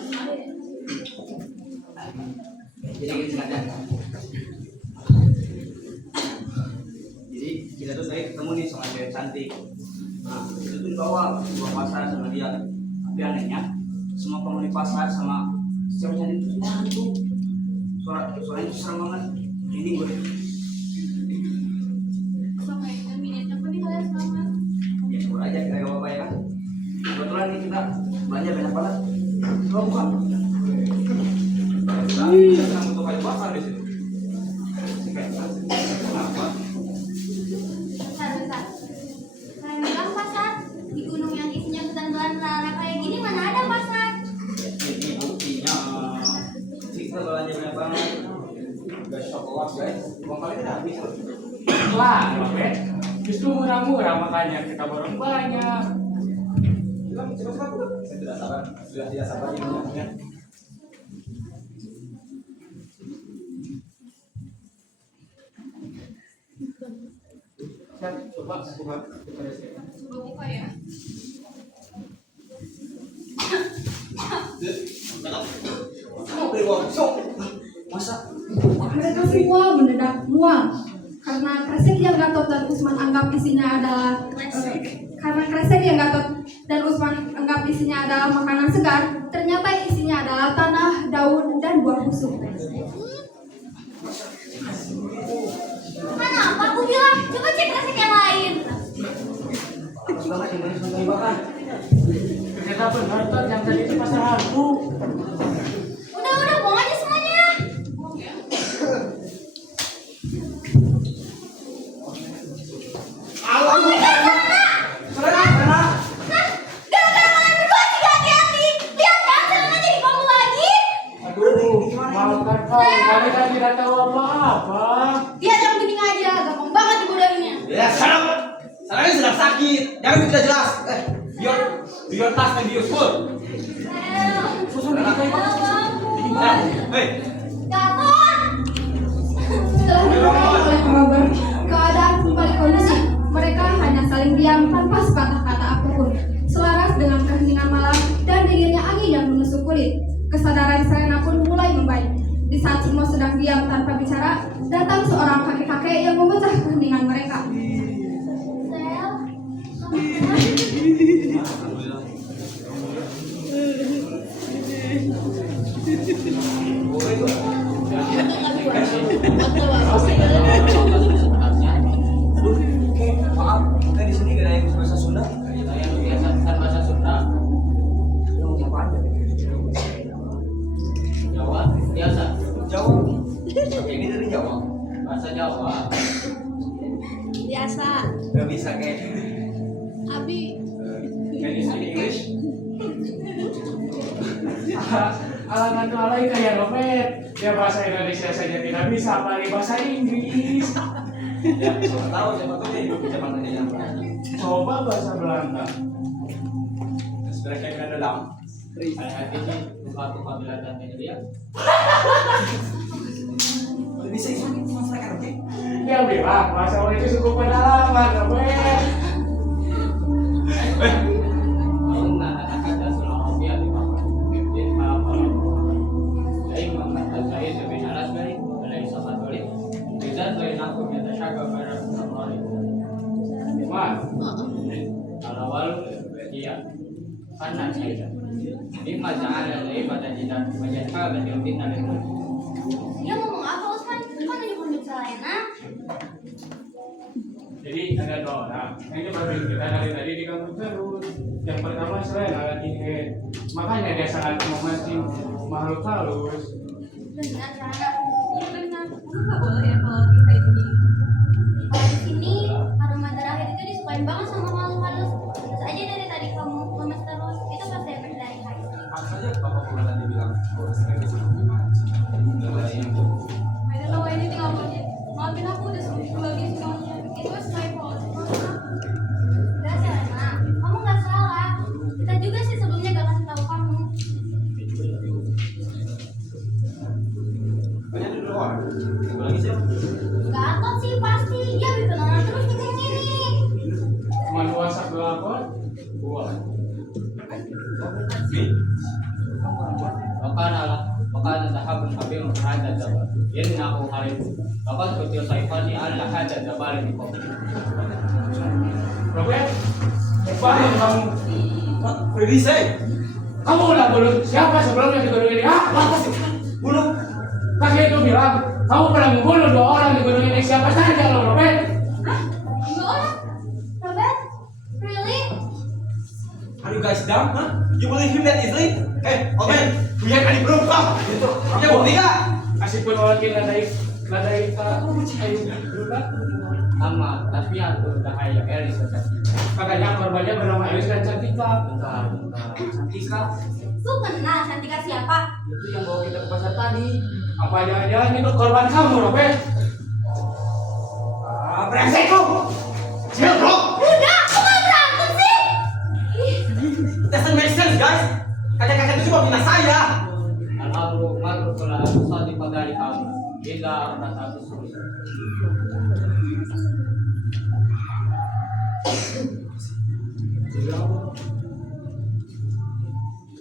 Jadi gini sengaja. Jadi kita tuh tadi ketemu nih sama cewek cantik. Nah, itu tuh bawa pasar sama dia. Tapi anehnya, semua penghuni pasar sama cewek cantik itu semua hantu. Suaranya tuh serem banget. Ini gue. sama yang minatnya pun kalian selamat. Ya syukur aja kita gak apa-apa ya kan. Kebetulan nih kita belanja banyak banget. Coba buka. Kita senang untuk kayu bakar di situ. Kenapa? Bentar. Kalian bilang pasar di gunung yang isinya hutan belantara kayak gini mana ada pasar? Ini buktinya. Kita belanja banyak banget. Gak shock guys. Uang kalian tidak habis loh. Lah, Bang, justru murah-murah makanya kita borong banyak. Saya tidak sabar ini minyak. Coba buka kepada saya. Coba buka ya. Mau beli uang, sok. Masa Mereka semua mendadak mual karena kresek yang Gatot dan Usman anggap isinya adalah makanan segar, ternyata isinya adalah tanah, daun, dan buah busuk. Mana apa aku bilang? Coba cek resep yang lain. Ternyata benar tuh yang tadi itu pasar hantu. Udah, buang aja semuanya. Maafkan kau, kami kan tidak tahu apa-apa. Dia yang penting aja, gampang banget dibodohinnya. Ya, sekarang ini sedang sakit. Jangan tidak jelas. Do your task and be useful. Hei, Setelah dilakukan oleh Robert, keadaan kembali kondusif. Mereka hanya saling diam tanpa sepatah kata apapun. Selaras dengan keheningan malam dan dinginnya angin yang menusuk kulit, kesadaran Serena pun mulai membaik. Di saat semua sedang diam tanpa bicara, datang seorang kakek-kakek yang memecah keheningan mereka. Maaf, kita di sini gak ada yang bisa bahasa Sunda. Kita yang biasa bisa bahasa Sunda. Yang siapa aja? Jawa, biasa. Jawa. Oke, ini dari Jawa. Bahasa Jawa. Biasa. Gak bisa kayak. Abi. Can you speak English? Alangan tuh alay kayak Robert. Dia bahasa Indonesia saja tidak bisa, apalagi bahasa Inggris. ya, siapa tahu dia hidup di zaman ini. Coba bahasa Belanda. Sebenarnya kayak dalam. Hati-hati sih, buka-buka bila tantenya dia. Bisa itu masyarakat, oke? Dia bilang bahasa itu suku pedalaman, Robert. Tahu nggak ada Sulawesi di bawah. Di bawah. Jadi mengatakan saya sebenarnya sekali dari sahabat Katolik. Bisa saya aku minta syaga pada Katolik. Mas, Kalau walau dia karena saya lima jangan dari pada tidak banyak hal dan yang kita lihat. Dia ngomong apa Usman? Kan nyebut Selena. jadi ada dua orang. Ini baru kita dari tadi di kampus terus. Yang pertama Selena lagi head. Makanya dia sangat memancing makhluk halus. Benar, Sarah. Iya benar. Kamu nggak boleh ya kalau kita itu gini. Kalau di sini aroma terakhir itu disukain banget sama makhluk halus. Terus aja dari tadi kamu lemes terus. Itu pasti efek dari hai. Maksudnya bapak pernah tadi bilang kalau sebagai seperti macam. I don't know anything about it. Maafin aku udah sembuh lagi semuanya. It was my fault. Enggak, Selena. Kamu nggak salah. Kita juga sih sebelumnya gak kasih tahu kamu. Banyak di luar. Satu lagi siapa? Gatot sih pasti. Dia bikin orang terus di sini. Cuma dua satu lapor. Dua. Wakana dahabun habib hada jabal. Innahu haribu. Bapak kutil saifani ala hada jabal di kau. Robert, bangun kamu. What did he say? Kamu udah bunuh siapa sebelumnya di gunung ini? Hah? Apa sih? Bunuh? Kakek itu bilang, kamu pernah membunuh dua orang di gunung ini. Siapa saja lo, Robert? Hah? Dua orang? Robert? Really? Are you guys dumb? Huh? You believe him that easily? Omen, punya kali berubah. Gitu. Punya bukti nggak? Kasih pun orang kita ladai ayo berubah. Ama tapi aku dah ayah Elis tadi. Katanya korbannya bernama Elis dan Cantika. Bentar. Cantika Lu kenal Cantika siapa? itu yang bawa kita ke pasar tadi. Apa jangan-jangan itu korban kamu, Robert? Brengsek lu. Chill bro. Udah, aku nggak berantem sih. Doesn't make sense guys. Kakek-kakek itu cuma bina saya. Al-amru ma'ruf wal sadi padari kamu. Ila rasa sulit.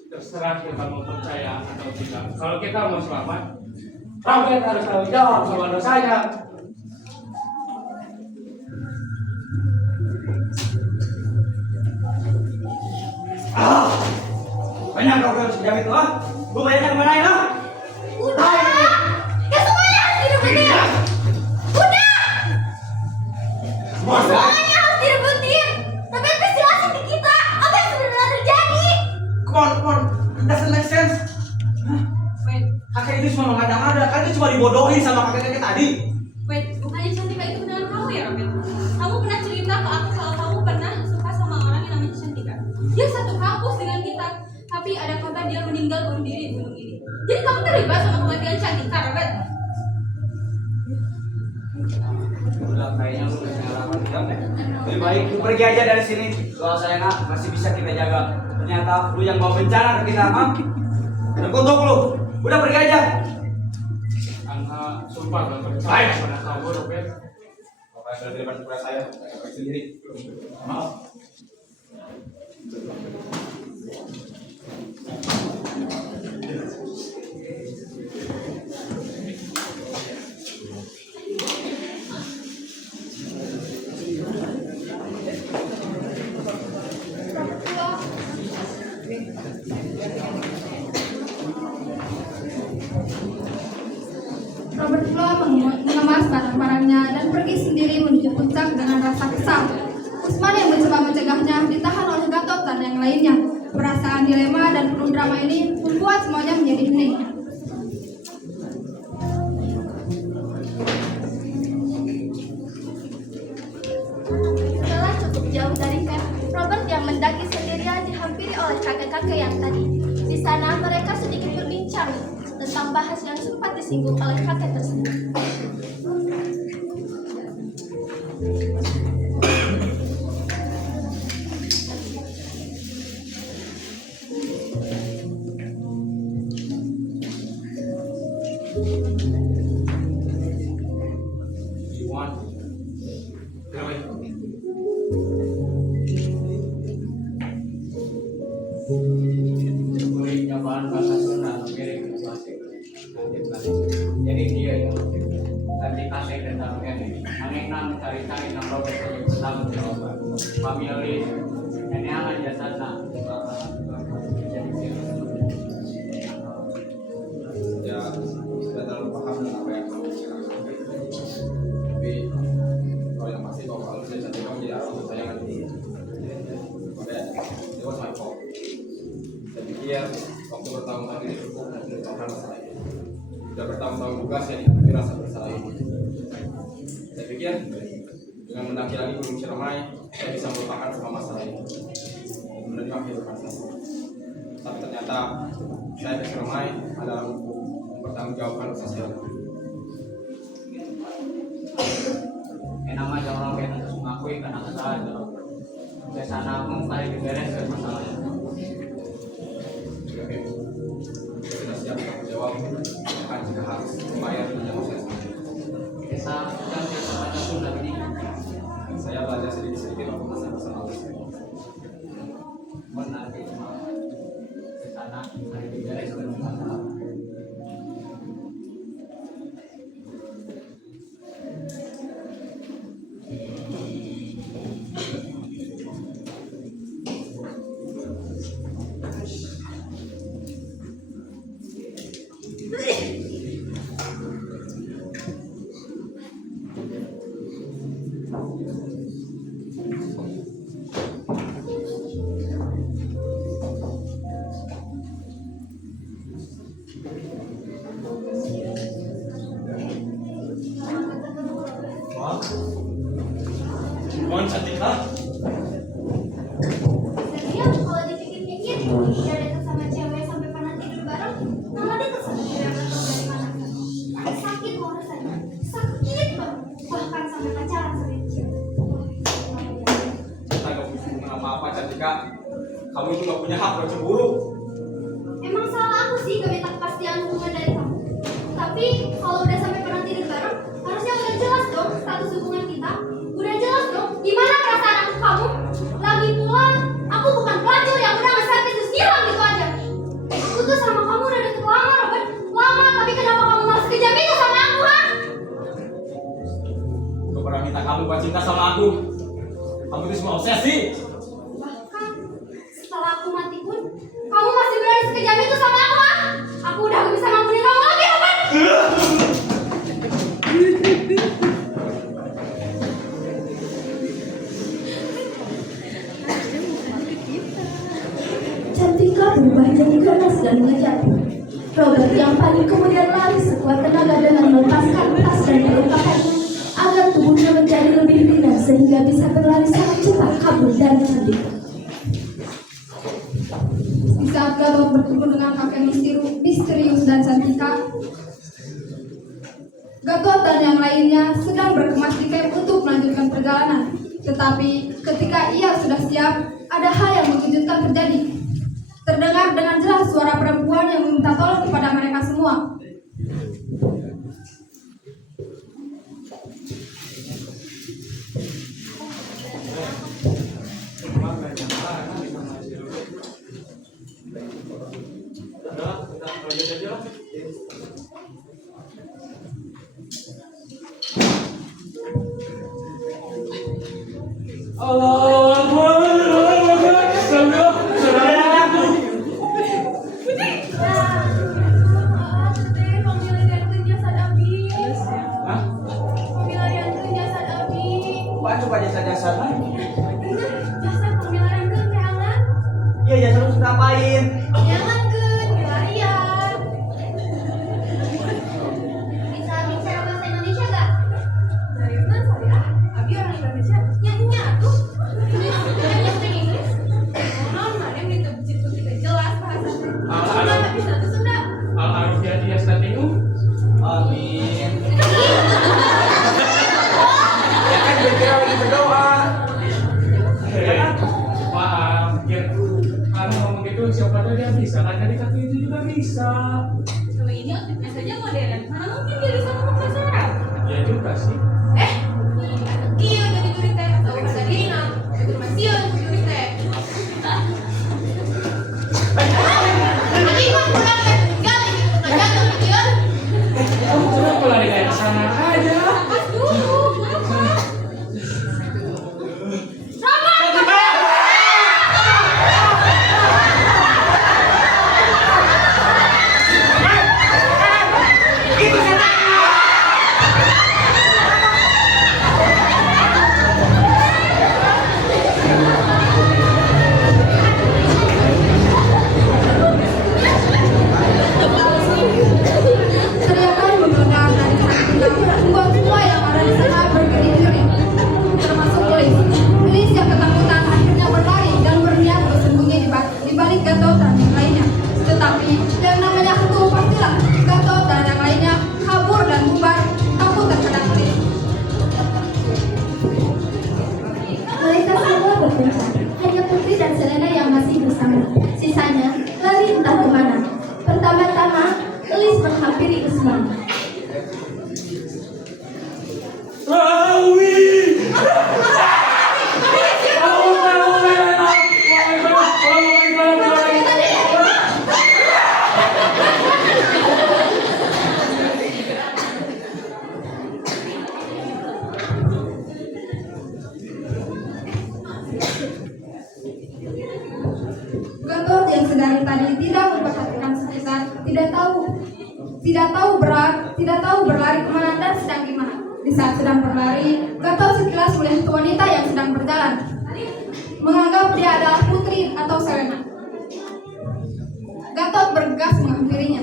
Terserah kita mau percaya atau tidak. Kalau kita mau selamat, Robert harus tanggung jawab sama dosanya. Banyak kau kalau sejam itu ah. Gue bayarnya kemana ya? Udah, ya semuanya harus direbutin. Udah, semuanya harus direbutin. Tapi harus jelasin ke kita apa yang sebenarnya terjadi. Come on, it doesn't make sense. Wait, Kakek itu cuma mengada-ngada, kan itu cuma dibodohin sama kakek-kakek tadi. wait, bukannya Cantika itu kenal kamu ya, Robert? Kamu pernah cerita ke aku kalau kamu pernah suka sama orang yang namanya Cantika. Dia satu kampus dengan kita, tapi ada kabar dia meninggal bunuh diri di gunung ini. Jadi kamu terlibat sama kematian Cantika, Robert? Udah kayaknya lu udah pengalaman kan? Lebih baik lu pergi aja dari sini. Soal saya nak masih bisa kita jaga. Ternyata lu yang bawa bencana ke kita, ah? Terkutuk lu. Udah pergi aja. Karena sumpah gak percaya pada kamu, Robert. Apa yang sudah terlibat kepada saya sendiri. Maaf. Robert Flo mengemas barang-barangnya dan pergi sendiri menuju puncak dengan rasa kesal. Usman yang mencoba mencegahnya ditahan oleh Gatot dan yang lainnya. Perasaan dilema dan penuh drama ini membuat semuanya menjadi hening. Setelah cukup jauh dari camp, Robert yang mendaki sendirian dihampiri oleh kakek-kakek yang tadi. Di sana mereka sedikit berbincang tentang bahas yang sempat disinggung oleh kakek tersebut. Iwan. Kenapa? Muridnya bahan bahasa Sunda mirip klasik. Jadi dia yang tadi kasih tentang ini. Anehna mencari-cari tentang Robert sebagai bertanggung jawab. Pemilik neneangan jasana. Ya sudah terlalu paham dengan apa yang kamu bicarakan. Tapi kalau yang pasti bahwa kalau saya cantik kamu jadi arwah kesayangan ini. Oke, it was my fault. Saya pikir waktu bertahun-tahun ini cukup untuk melupakan masalah ini. Sudah bertahun-tahun juga saya dihadapi rasa bersalah ini. Saya pikir dengan mendaki lagi Gunung Ciremai, saya bisa melupakan semua masalah ini dan menerima kehidupan saya. Tapi ternyata saya ke Ciremai adalah untuk mempertanggungjawabkan dosa saya. Nama jangan Robert harus mengakui karena kesalahan Robert. Ke sana pun kali dibereskan masalahnya. Oke, saya sudah siap tanggung jawab bahkan jika harus membayar dengan saya sendiri. Kita kan biasa baca Sunda ini. Saya belajar sedikit-sedikit untuk masa-masa lalu saya. Benar itu mah. Ke sana kali dibereskan masalah. Mohon Cantika. Serius, kalau dipikir-pikir, dia dekat sama cewek sampai pernah tidur bareng, nama dekat sama cewek yang gak tau dari mana. Sakit loh rasanya, sakit banget. Bahkan sampai pacaran sama cewek. Kita gak punya hubungan apa-apa Cantika. Kamu itu gak punya hak buat cemburu. Emang salah aku sih gak minta kepastian hubungan dari kamu. Tapi kalau udah sampai pernah tidur bareng, harusnya udah jelas dong status hubungan kita. Udah jelas dong gimana perasaan aku ke kamu. Lagi pula, aku bukan pelacur yang udah ngesatin terus hilang gitu aja. Aku tuh sama kamu udah deket lama, Robert. Lama, tapi kenapa kamu malah sekejam Gatot dan yang lainnya sedang berkemas di camp untuk melanjutkan perjalanan. Tetapi ketika ia sudah siap, ada hal yang mengejutkan terjadi. Terdengar dengan jelas suara perempuan yang meminta tolong kepada mereka semua. Coba jasa-jasa lagi. Jasa pemilihan ke jangan. Iya, jasa lu sudah ngapain? Jangan ke pelarian. Bisa bicara bahasa Indonesia gak? Dari mana saya? Abi orang Indonesia. Nyanyinya tuh. Nyanyi bahasa Inggris. Non, ada minta bucin-bucin tidak jelas bahasa. Nggak bisa tuh Sunda. Al-Aruf ya dia statingu. Amin. Ya kan kira lagi berdoa. Maaf, kalau ngomong gitu siapa tahu dia bisa, kan dari kaki itu juga bisa. Cuma ini outfitnya saja modern. Mana mungkin dia bisa ngomong bahasa Arab? Ya juga sih. Iya, jadi juri teh. Tahu bahasa Dina. Itu masih juri teh. Lagi mah kurang tinggal ini jatuh gitu. Kamu kenapa lari kayak sana aja? Teriakan menggelegar dari sana membuat semua yang ada di sana berdiri-diri, termasuk Lilis. Lilis yang ketakutan akhirnya berlari dan berniat bersembunyi di balik Gatot dan yang lainnya. Tetapi yang namanya hantu pastilah Gatot dan yang lainnya kabur dan bubar takut terkena Lilis. Mereka semua berpencar. Hanya Putri dan Selena yang masih bersama. Sisanya lari entah kemana. Pertama-tama, Lilis menghampiri Usman. Gatot yang sedari tadi tidak memperhatikan sekitar, tidak tahu berlari kemana dan sedang di mana. Di saat sedang berlari, Gatot sekilas melihat wanita yang sedang berjalan, menganggap dia adalah Putri atau Selena. Gatot bergegas menghampirinya.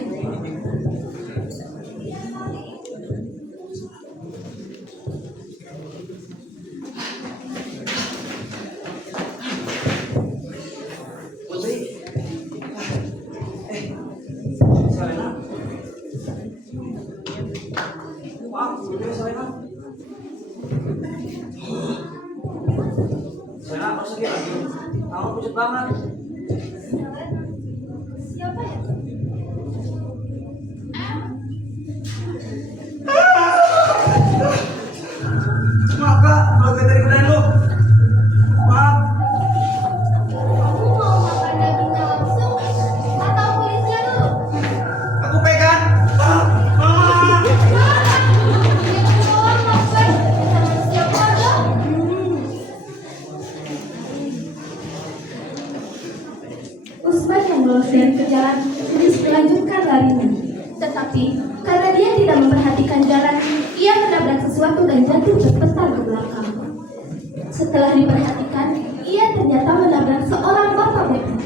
Putri. Selena. Maaf, Putri Selena. Selena, aku sedih lagi. Kamu pucat banget. Siapa ya? Maaf kak, kalau gue tadi kudain lu. Maaf. Kamu mau makan dagingnya langsung atau kulitnya dulu? Aku pegang. Ah. Usman yang lolos dari kejaran terus melanjutkan larinya. Tetapi karena dia tidak memperhatikan jalan, ia menabrak sesuatu dan jatuh terpental ke belakang. Setelah diperhatikan, ia ternyata menabrak seorang bapak-bapak.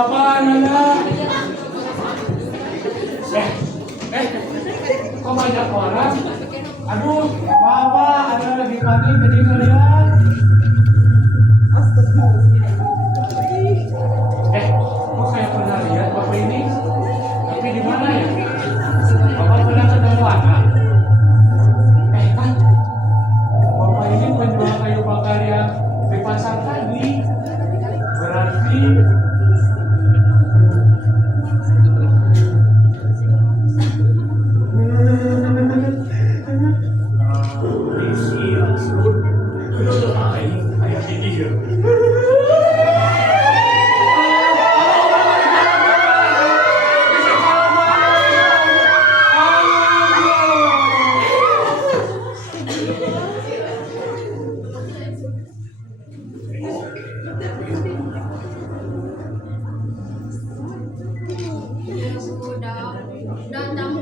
apa Nana? Kok banyak orang? Aduh, maaf, ada lagi panik jadi ngeliat. Kok saya pernah lihat bapak ini? Tapi di mana ya? Bapak pernah ketemu anak? Kan? Bapak ini penjual kayu bakar yang di pasar tadi. Berarti datang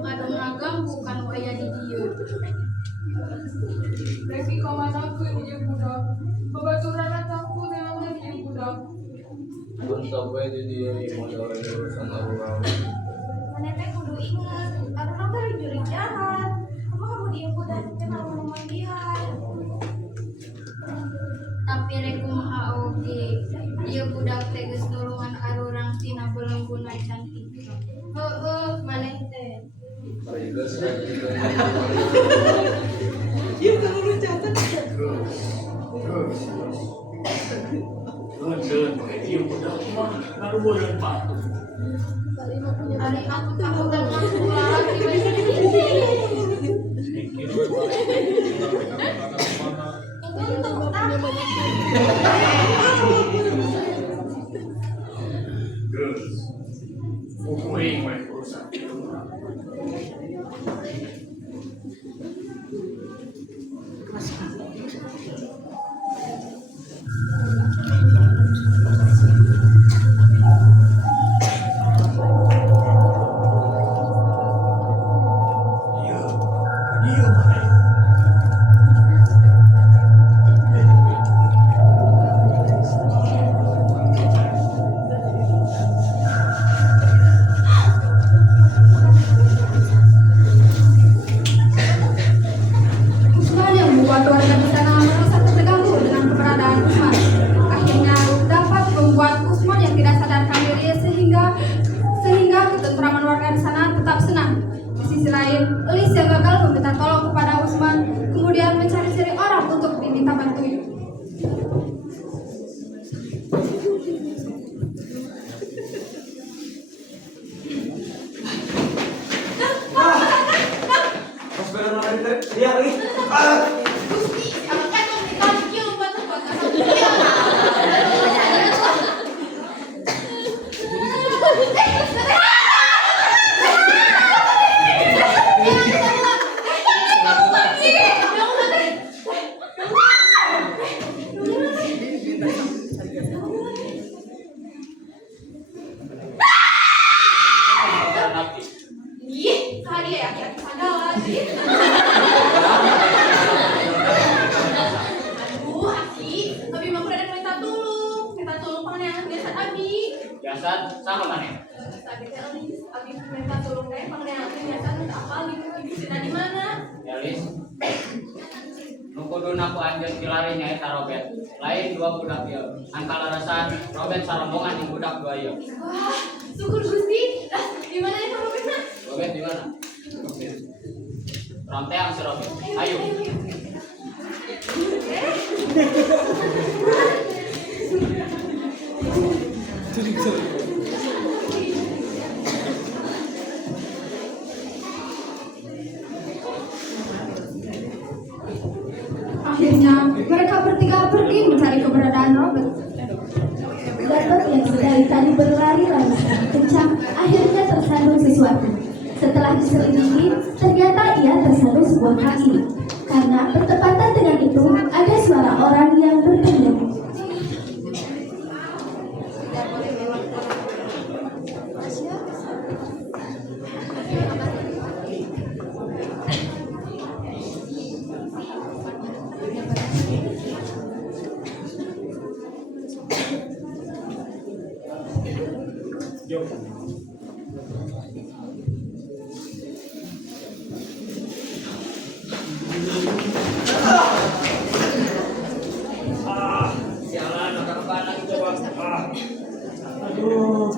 kadang ngagam bukan waya di dia. Reki komana ku dia budak. Babaturan aku dengan dia budak. Sampai jadi modal urusan orang. Mana teh kudu ingat, karena dari juri jahat. Kamu dia budak kenal memandihan. Tapi reku maha oge. Dia budak tegas nulungan arurang tina belenggunan cantik. Maneh teh. Terus lagi Iya kalau lu catat. Ari aku takut dan aku lagi Usman yang membuat warga di sana merasa terganggu dengan keberadaan Usman. Akhirnya dapat membuat Usman yang tidak sadarkan diri sehingga ketentraman warga di sana tetap senang. Di sisi lain, Elis yang gagal meminta tolong kepada Usman kemudian mencari-cari orang untuk diminta bantuin. Dia lagi. biasa sama mana? Ya Lis, nu kudu naku anjeun kilari nyaeta Robert. Lain dua budak ieu. Angkal larasan Robert sarombongan jeung budak dua ieu. Wah, syukur Gusti. Di mana ya Robertna? Robert di mana? Ramteang si Robert. Ayo. Akhirnya mereka bertiga pergi mencari keberadaan Robert. Gatot yang sedari tadi berlari-lari sangat kencang akhirnya tersandung sesuatu. Setelah diselidiki, ternyata ia tersandung sebuah kaki. Karena bertepatan dengan itu, ada suara orang yang berteriak. Yuk. Sialan, nakakapanan ko ba? Aduh,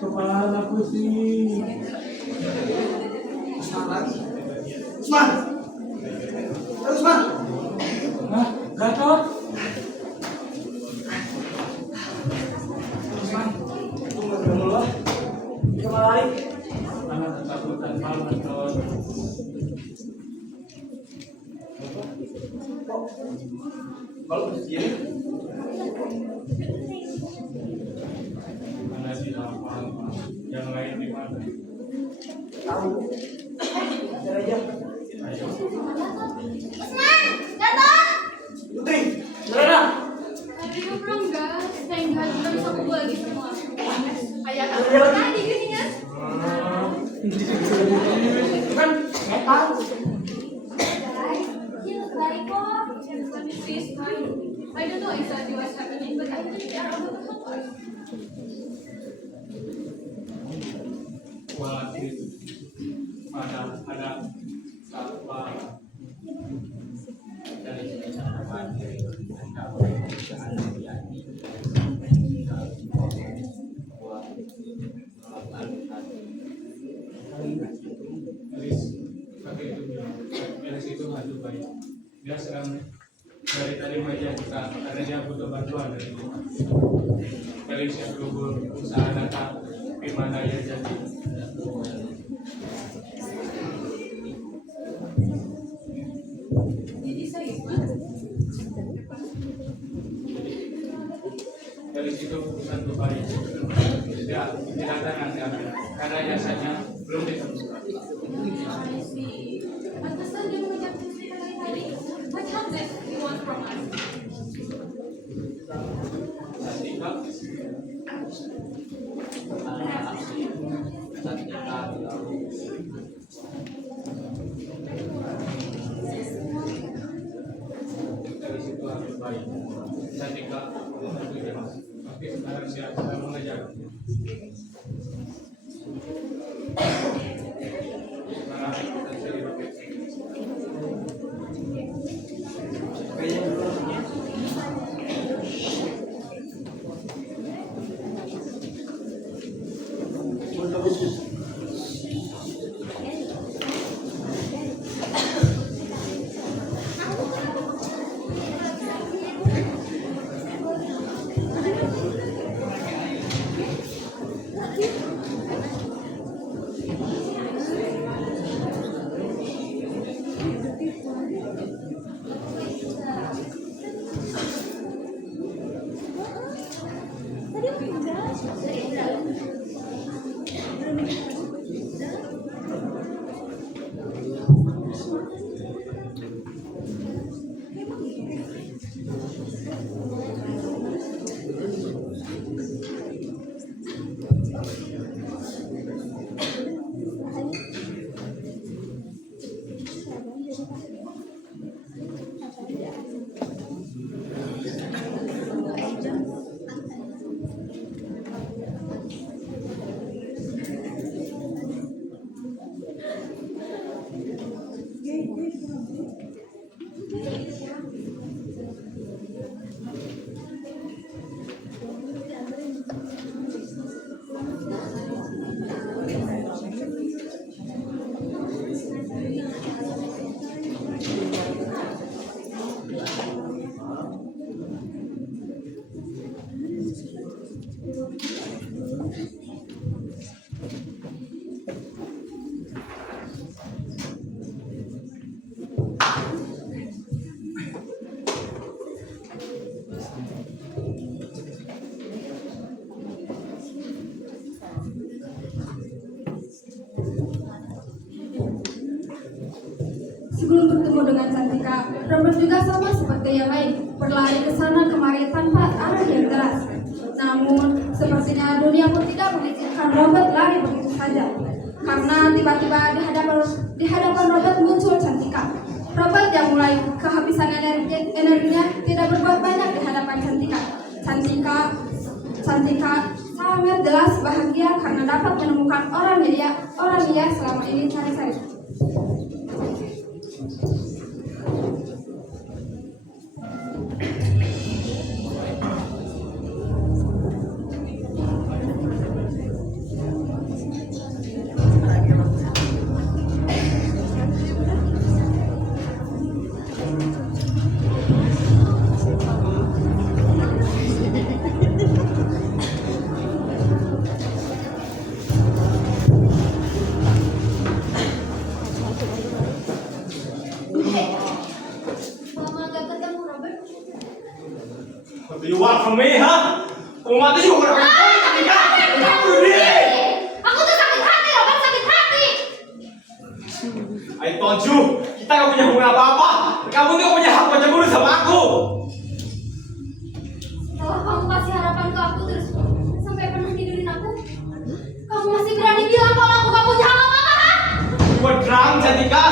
kepala pusing. Usman lagi. Usman. Ayo Usman. Hah, Gatot? Usman. Tunggu dulu lah. Kemana lagi? Anak ketakutan malu Gatot. Kalau begini, Mana di lapang, yang lain di mana? tahu. Ada aja. Ayo. Putri, Selena. Tadi gue belum gas, thank God udah bisa kumpul lagi semua. Kayak tadi gini kan? Itu kan metal. What is this? I don't know exactly what's happening, but I think they are about to help us. Khawatir ada apa Dari Elis itu ngadu baik. Dia sedang dari tadi meja kita karena dia butuh bantuan dari kita. Elis yang dulu usaha data gimana ya jadi. Jadi saya gimana? Elis itu satu baik. Dia tidak nanti ambil karena jasanya belum ditemukan. I see. Pantesan dia mengucap cerita tadi. What help that you want from us? Santika Elis itu harus baik. Santika tapi sekarang siap sedang mengejar. Sekarang kita cari pakai. Sebelum bertemu dengan Santika, Robert juga sama seperti yang lain, berlari ke sana kemari tanpa arah yang jelas. Namun, sepertinya dunia pun tidak mengizinkan Robert lari begitu saja. Karena tiba-tiba di hadapan Robert muncul Santika. Robert yang mulai kehabisan energinya tidak berbuat banyak di hadapan Santika. sangat jelas bahagia karena dapat menemukan orang dia selama ini cari-cari. Lama gak ketemu Robert. What do you want from me, ha? Kamu mati juga udah bunuh diri. Aku tuh sakit hati, Robert, sakit hati. I told you, kita gak punya hubungan apa-apa. Kamu tuh gak punya hak buat cemburu sama aku. Setelah kamu kasih harapan ke aku terus sampai pernah tidurin aku, kamu masih berani bilang kalau aku gak punya hak apa-apa, ha? Buat drang, Cantika.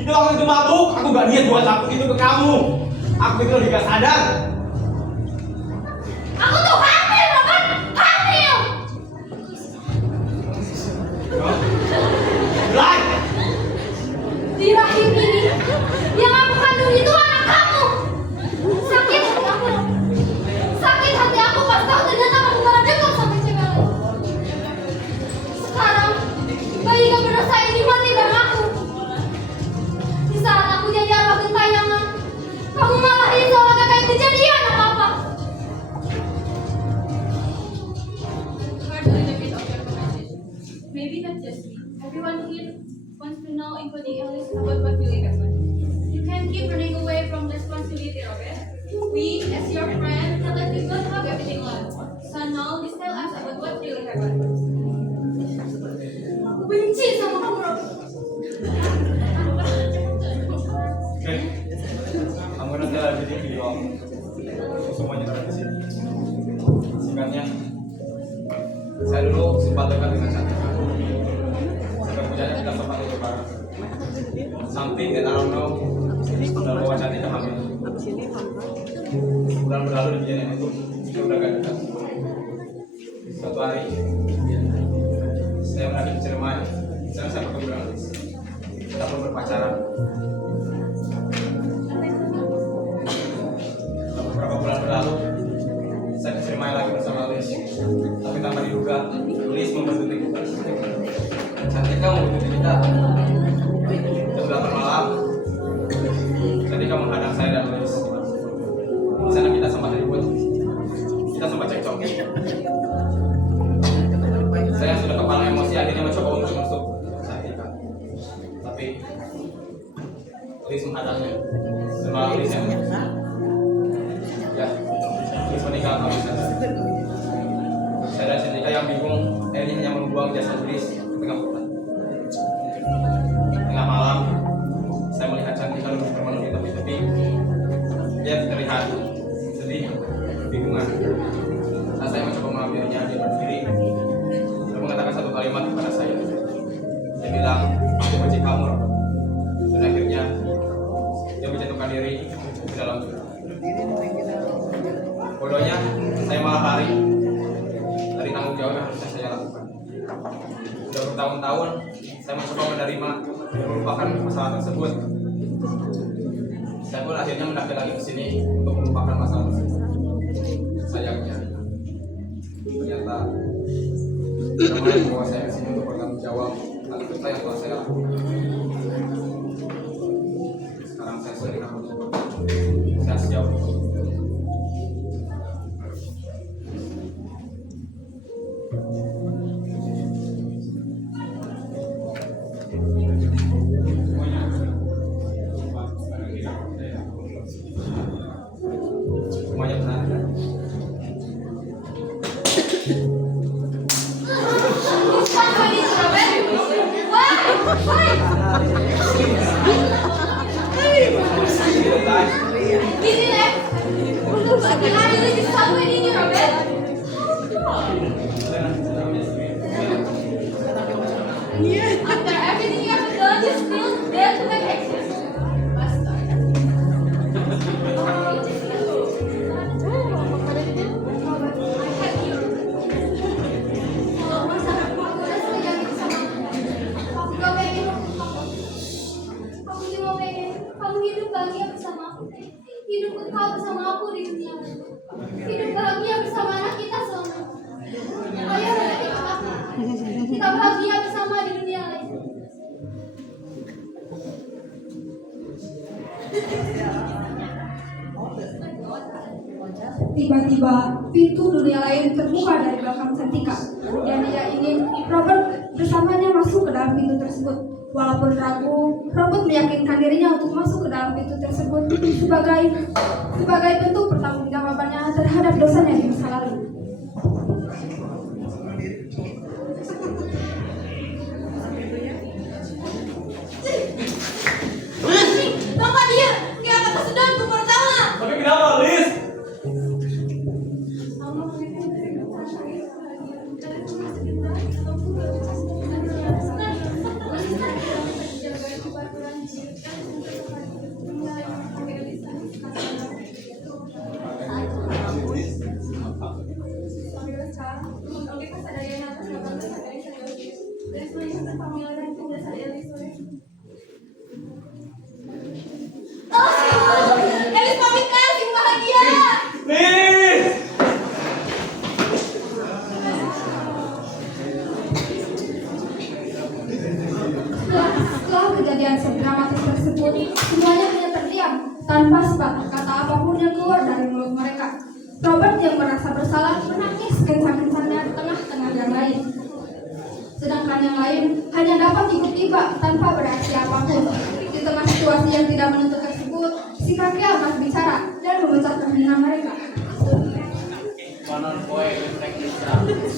Itu waktu itu mabuk, aku gak niat buat lakukan itu ke kamu. Aku itu lebih gak sadar. Aku tuh hamil, Robert, hamil. Right. Di rahim ini yang aku kandung itu anak kamu. Sakit hati aku, sakit hati aku pas tahu ternyata kamu malah dekat sama cewek lain. Sekarang bayi gak berdosa ini mati dan aku. Di saat aku jadi arwah gentayangan, kamu malah itu orang gak kayak kejadian apa-apa. Maybe not just me. Everyone here wants to know, including Alice, about what really happened. You can't keep running away from responsibility, Robert. We, as your friend, can let you go have everything alone. So now, please tell us about what really happened. Aku benci sama kamu, Robert. Oke. Kamu nanti lagi di video. Semuanya ada di sini. Singkatnya, saya dulu sempat dekat dengan Cantika. Sampai puncaknya kita sempat untuk bareng. Something that I don't know. Dan bahwa Cantika hamil. Bulan berlalu di kejadian itu, kita udah gak dekat. Suatu hari, saya menagih ke Ciremai. Saya ketemu dengan Alice. Kita pun berpacaran. Beberapa bulan berlalu, saya ke Ciremai lagi bersama Alice. Tapi tanpa diduga, Alice membentuk kita. Cantika membentuk kita. Jam 8 malam, Cantika menghadang saya dan Alice. Di sana kita sempat ribut, kita sempat cekcok. Saya sudah kepala emosi, akhirnya mencoba untuk menusuk Cantika. Tapi Alice menghadangnya. Semua Alice yang ya, Alice meninggal kami saja. Saya dan Cantika yang bingung, akhirnya hanya membuang jasad Alice ke tengah hutan. Tengah malam, saya melihat Cantika duduk bermenung di tepi-tepi. Dia terlihat sedih, kebingungan. Saat saya mencoba mengambilnya, dia berdiri dan mengatakan satu kalimat kepada saya. Dia bilang, aku benci kamu, Robert. Dan akhirnya dia menjatuhkan diri di dalam jurang. Bodohnya, saya malah lari dari tanggung jawab yang harusnya saya lakukan. Sudah bertahun-tahun, saya mencoba menerima dan melupakan masalah tersebut. Saya pun akhirnya mendaki lagi ke sini untuk melupakan masalah tersebut. Sayangnya, ternyata namanya bahwa saya ke sini untuk bertanggung jawab atas dosa yang telah saya lakukan. Sekarang saya sudah dikabul. Saya siap. Semuanya benar. After everything you have done, you're still there to make excuses. I hate you. tiba-tiba pintu dunia lain terbuka dari belakang Cantika, dan dia ingin Robert bersamanya masuk ke dalam pintu tersebut. Walaupun ragu, Robert meyakinkan dirinya untuk masuk ke dalam pintu tersebut sebagai bentuk pertanggungjawabannya terhadap dosanya di masa lalu. Bapak dia, kayak kata sedang tuh pertama. Tapi kenapa, Liz? Elis pamit kan, tim bahagia. Liz! Setelah kejadian dramatis tersebut, semuanya hanya terdiam tanpa sepatah kata apapun yang keluar dari mulut mereka. Robert yang merasa bersalah menangis kencang-kencangnya di tengah-tengah yang lain. Sedangkan yang lain hanya dapat tiba-tiba tanpa bereaksi apapun. Di tengah situasi yang tidak menentu tersebut, si kakek amat bicara dan memecahkan hening mereka. Konon poe geprek bisa,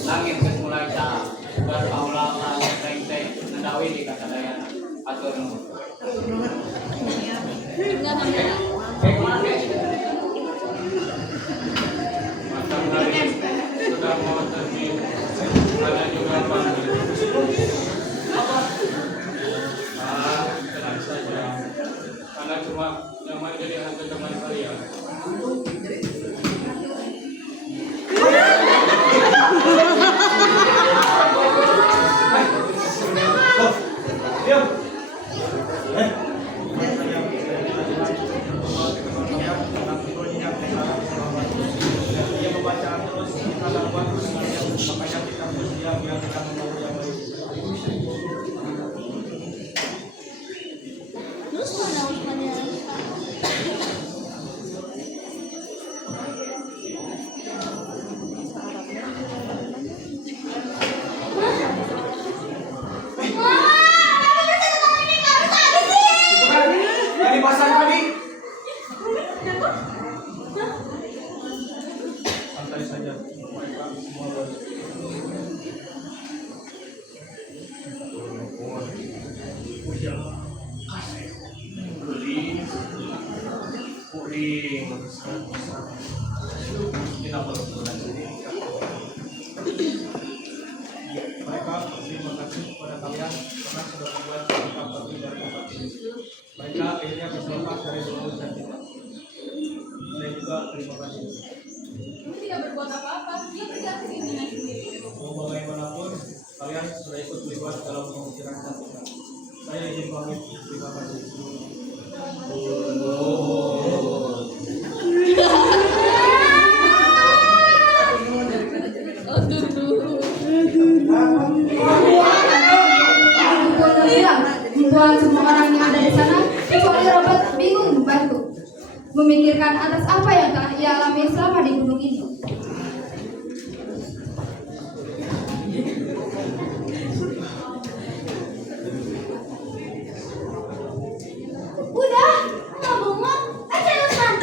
langit geus mulai cahar. Beraula langit reng-reng, nendawi di kasadayana. Atur nuhun. Enggak kamera. Macam hari sudah mau terjun, ada juga panggil. Tenang saja. Karena cuma yang menjadi hantu teman kalian. Diam. Dia membaca terus kita lakukan makanya kita berdiam biar kita membawa yang baik. Yang di pasar tadi. Santai saja. Mereka semua baik. Mereka berterima kasih kepada kalian karena sudah membuat kita pergi dari tempat ini. Mereka akhirnya bisa lepas dari dosa dan kita. Saya juga terima kasih. Tidak berbuat apa-apa, dia berganti dengan sendiri. Mau bagaimanapun, kalian sudah ikut terlibat dalam pemikiran kita. Saya izin pamit. Terima kasih. Membuat semua orang yang ada di sana kecuali Robert bingung membantu, memikirkan atas apa yang telah ia alami selama di gunung ini. Udah, nggak bengong, seriusan.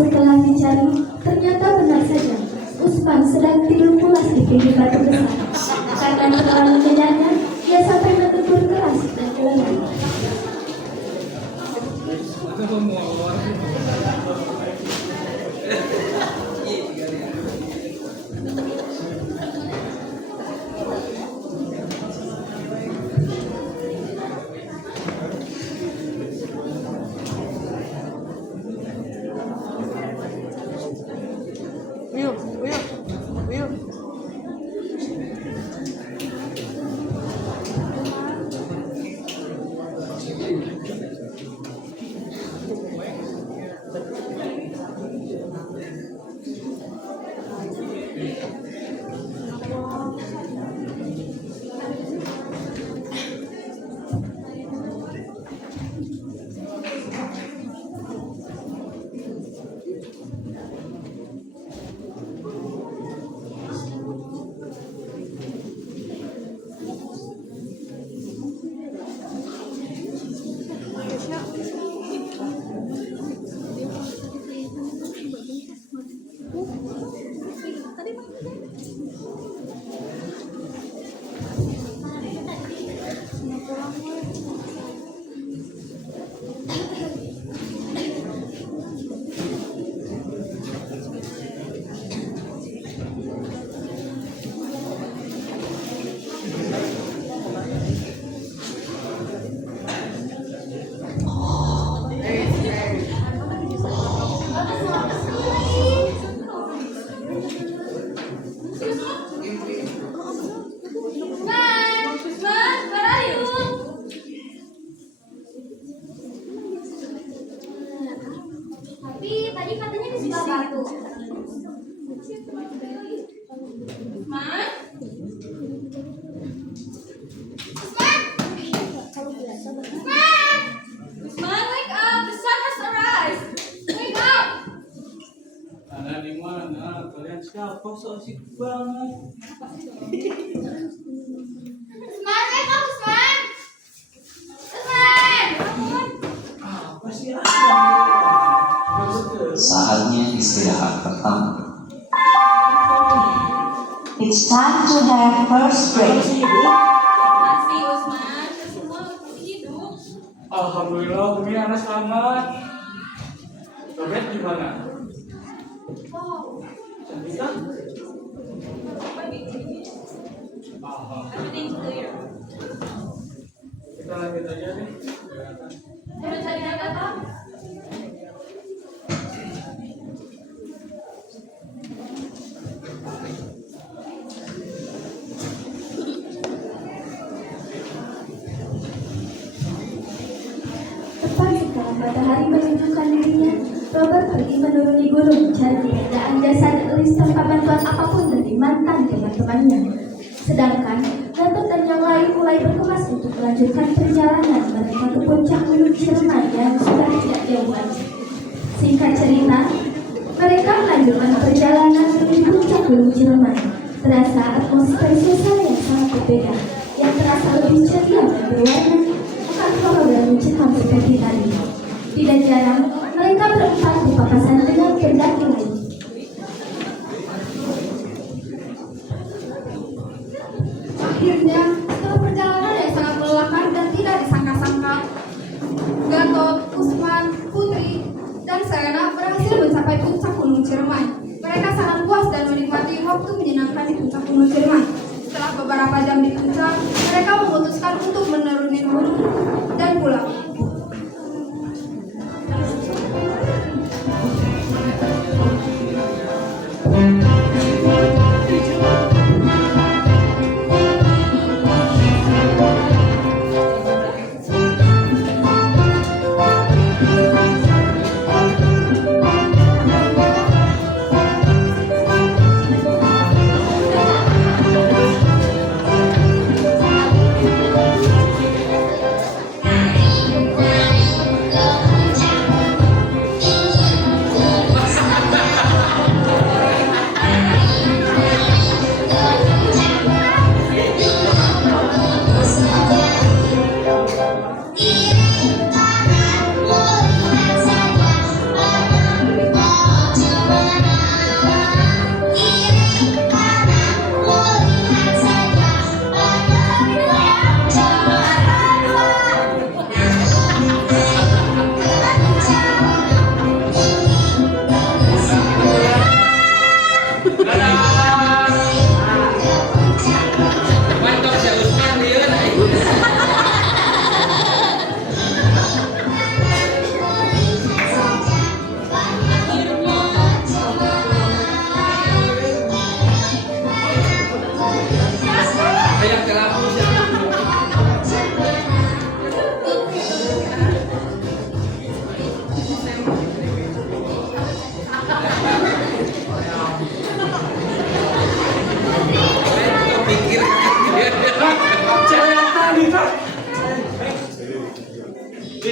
Setelah dicari, ternyata benar saja Usman sedang tidur pulas di pinggir batu besar. Karena terlalu kenyangnya, ia sampai menegur keras dan kelelahan. Siapa so asik banget? Usman, kamu Usman. Usman. Apa sih Saatnya istirahat pertama. It's time to have first break. Masih Usman, semua masih hidup. Alhamdulillah, Umi anak selamat. Robert gimana? Wow, Cantik kan? everything's clear. Kita lanjut aja deh. Udah cari apa? Tepat setelah matahari menunjukkan dirinya, Robert pergi menuruni gunung mencari pengadaan jasa dan list tanpa bantuan apapun dari mantan teman-temannya. Sedangkan Gatot dan yang lain mulai berkemas untuk melanjutkan perjalanan mereka ke puncak gunung Ciremai yang sudah tidak jauh lagi. Singkat cerita, mereka melanjutkan perjalanan menuju puncak gunung Ciremai. Terasa atmosfer suasana yang sangat berbeda, yang terasa lebih ceria dan berwarna, bukan horor dan mencekam seperti tadi. Tidak jarang, mereka berempat berpapasan dengan pendaki lain. Akhirnya, setelah perjalanan yang sangat melelahkan dan tidak disangka-sangka, Gatot, Usman, Putri, dan Serena berhasil mencapai puncak gunung Ciremai. Mereka sangat puas dan menikmati waktu menyenangkan di puncak gunung Ciremai. Setelah beberapa jam di puncak, mereka memutuskan untuk menuruni gunung dan pulang.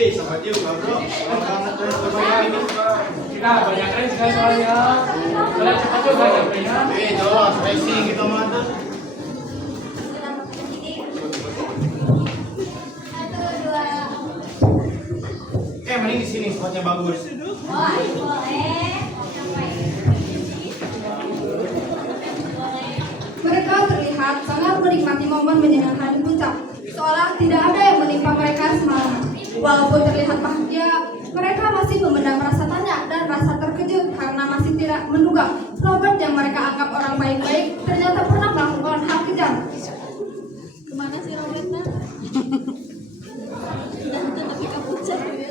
Selamat juga bro. Selamat ini. Kita banyak kali sekali soalnya. Soalnya cepat juga nyampenya. Jawab, racing kita mantap. Mending di sini spotnya bagus. Mereka terlihat sangat menikmati momen menyenangkan di puncak, seolah tidak ada yang menimpa mereka semalam. Walaupun terlihat bahagia, mereka masih memendam rasa tanya dan rasa terkejut karena masih tidak menduga Robert yang mereka anggap orang baik-baik ternyata pernah melakukan hal kejam. Kemana sih Robertnya? Tapi ke puncak ya.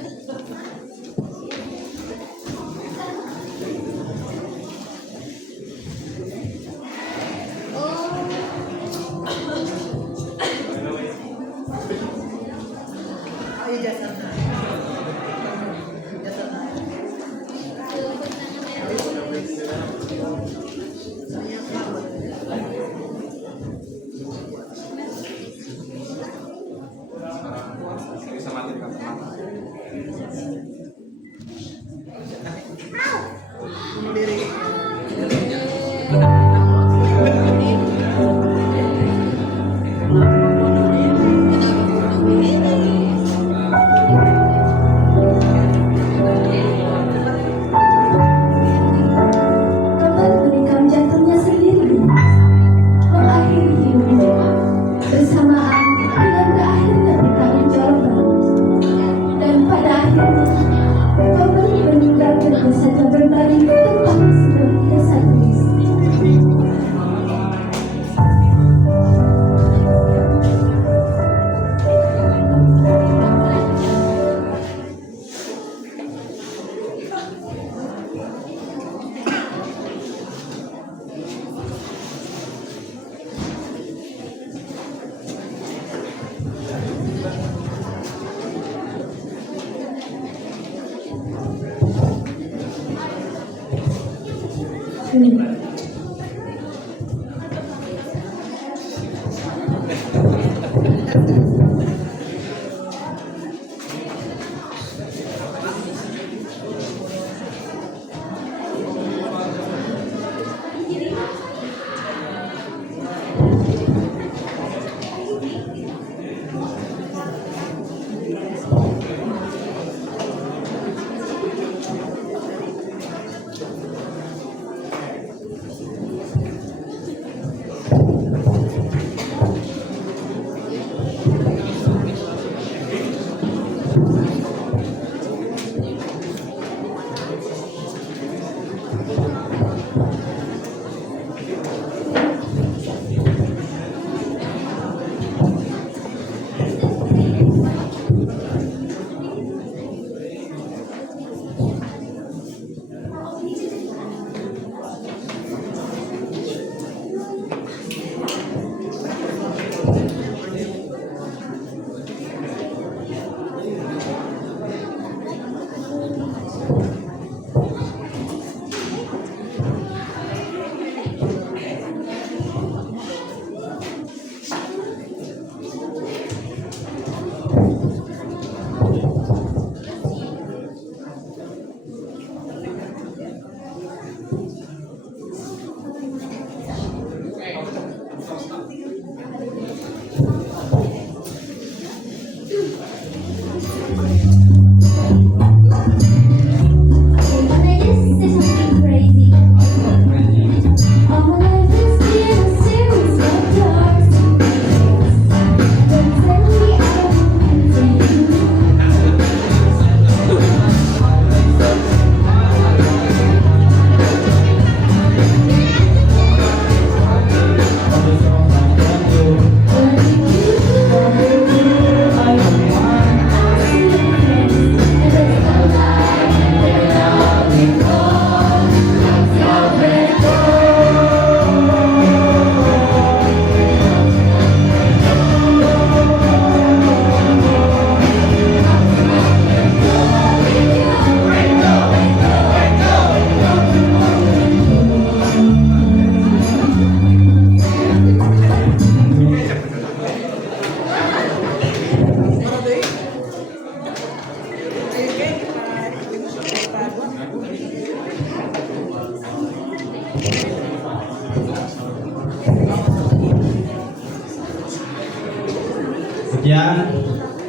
Sekian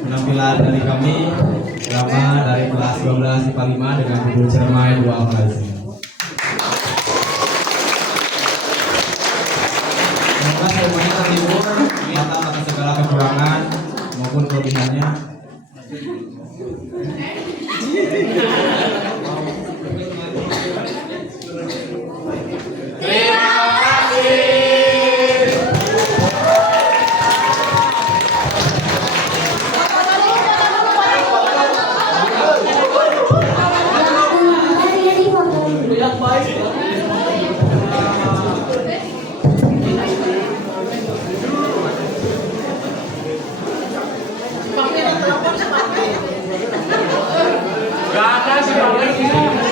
penampilan dari kami drama dari kelas 12 IPA 5 dengan judul Cermai Dua Malaysia. Semoga semuanya terhibur atas segala kekurangan maupun kelebihannya. Gak ada sih.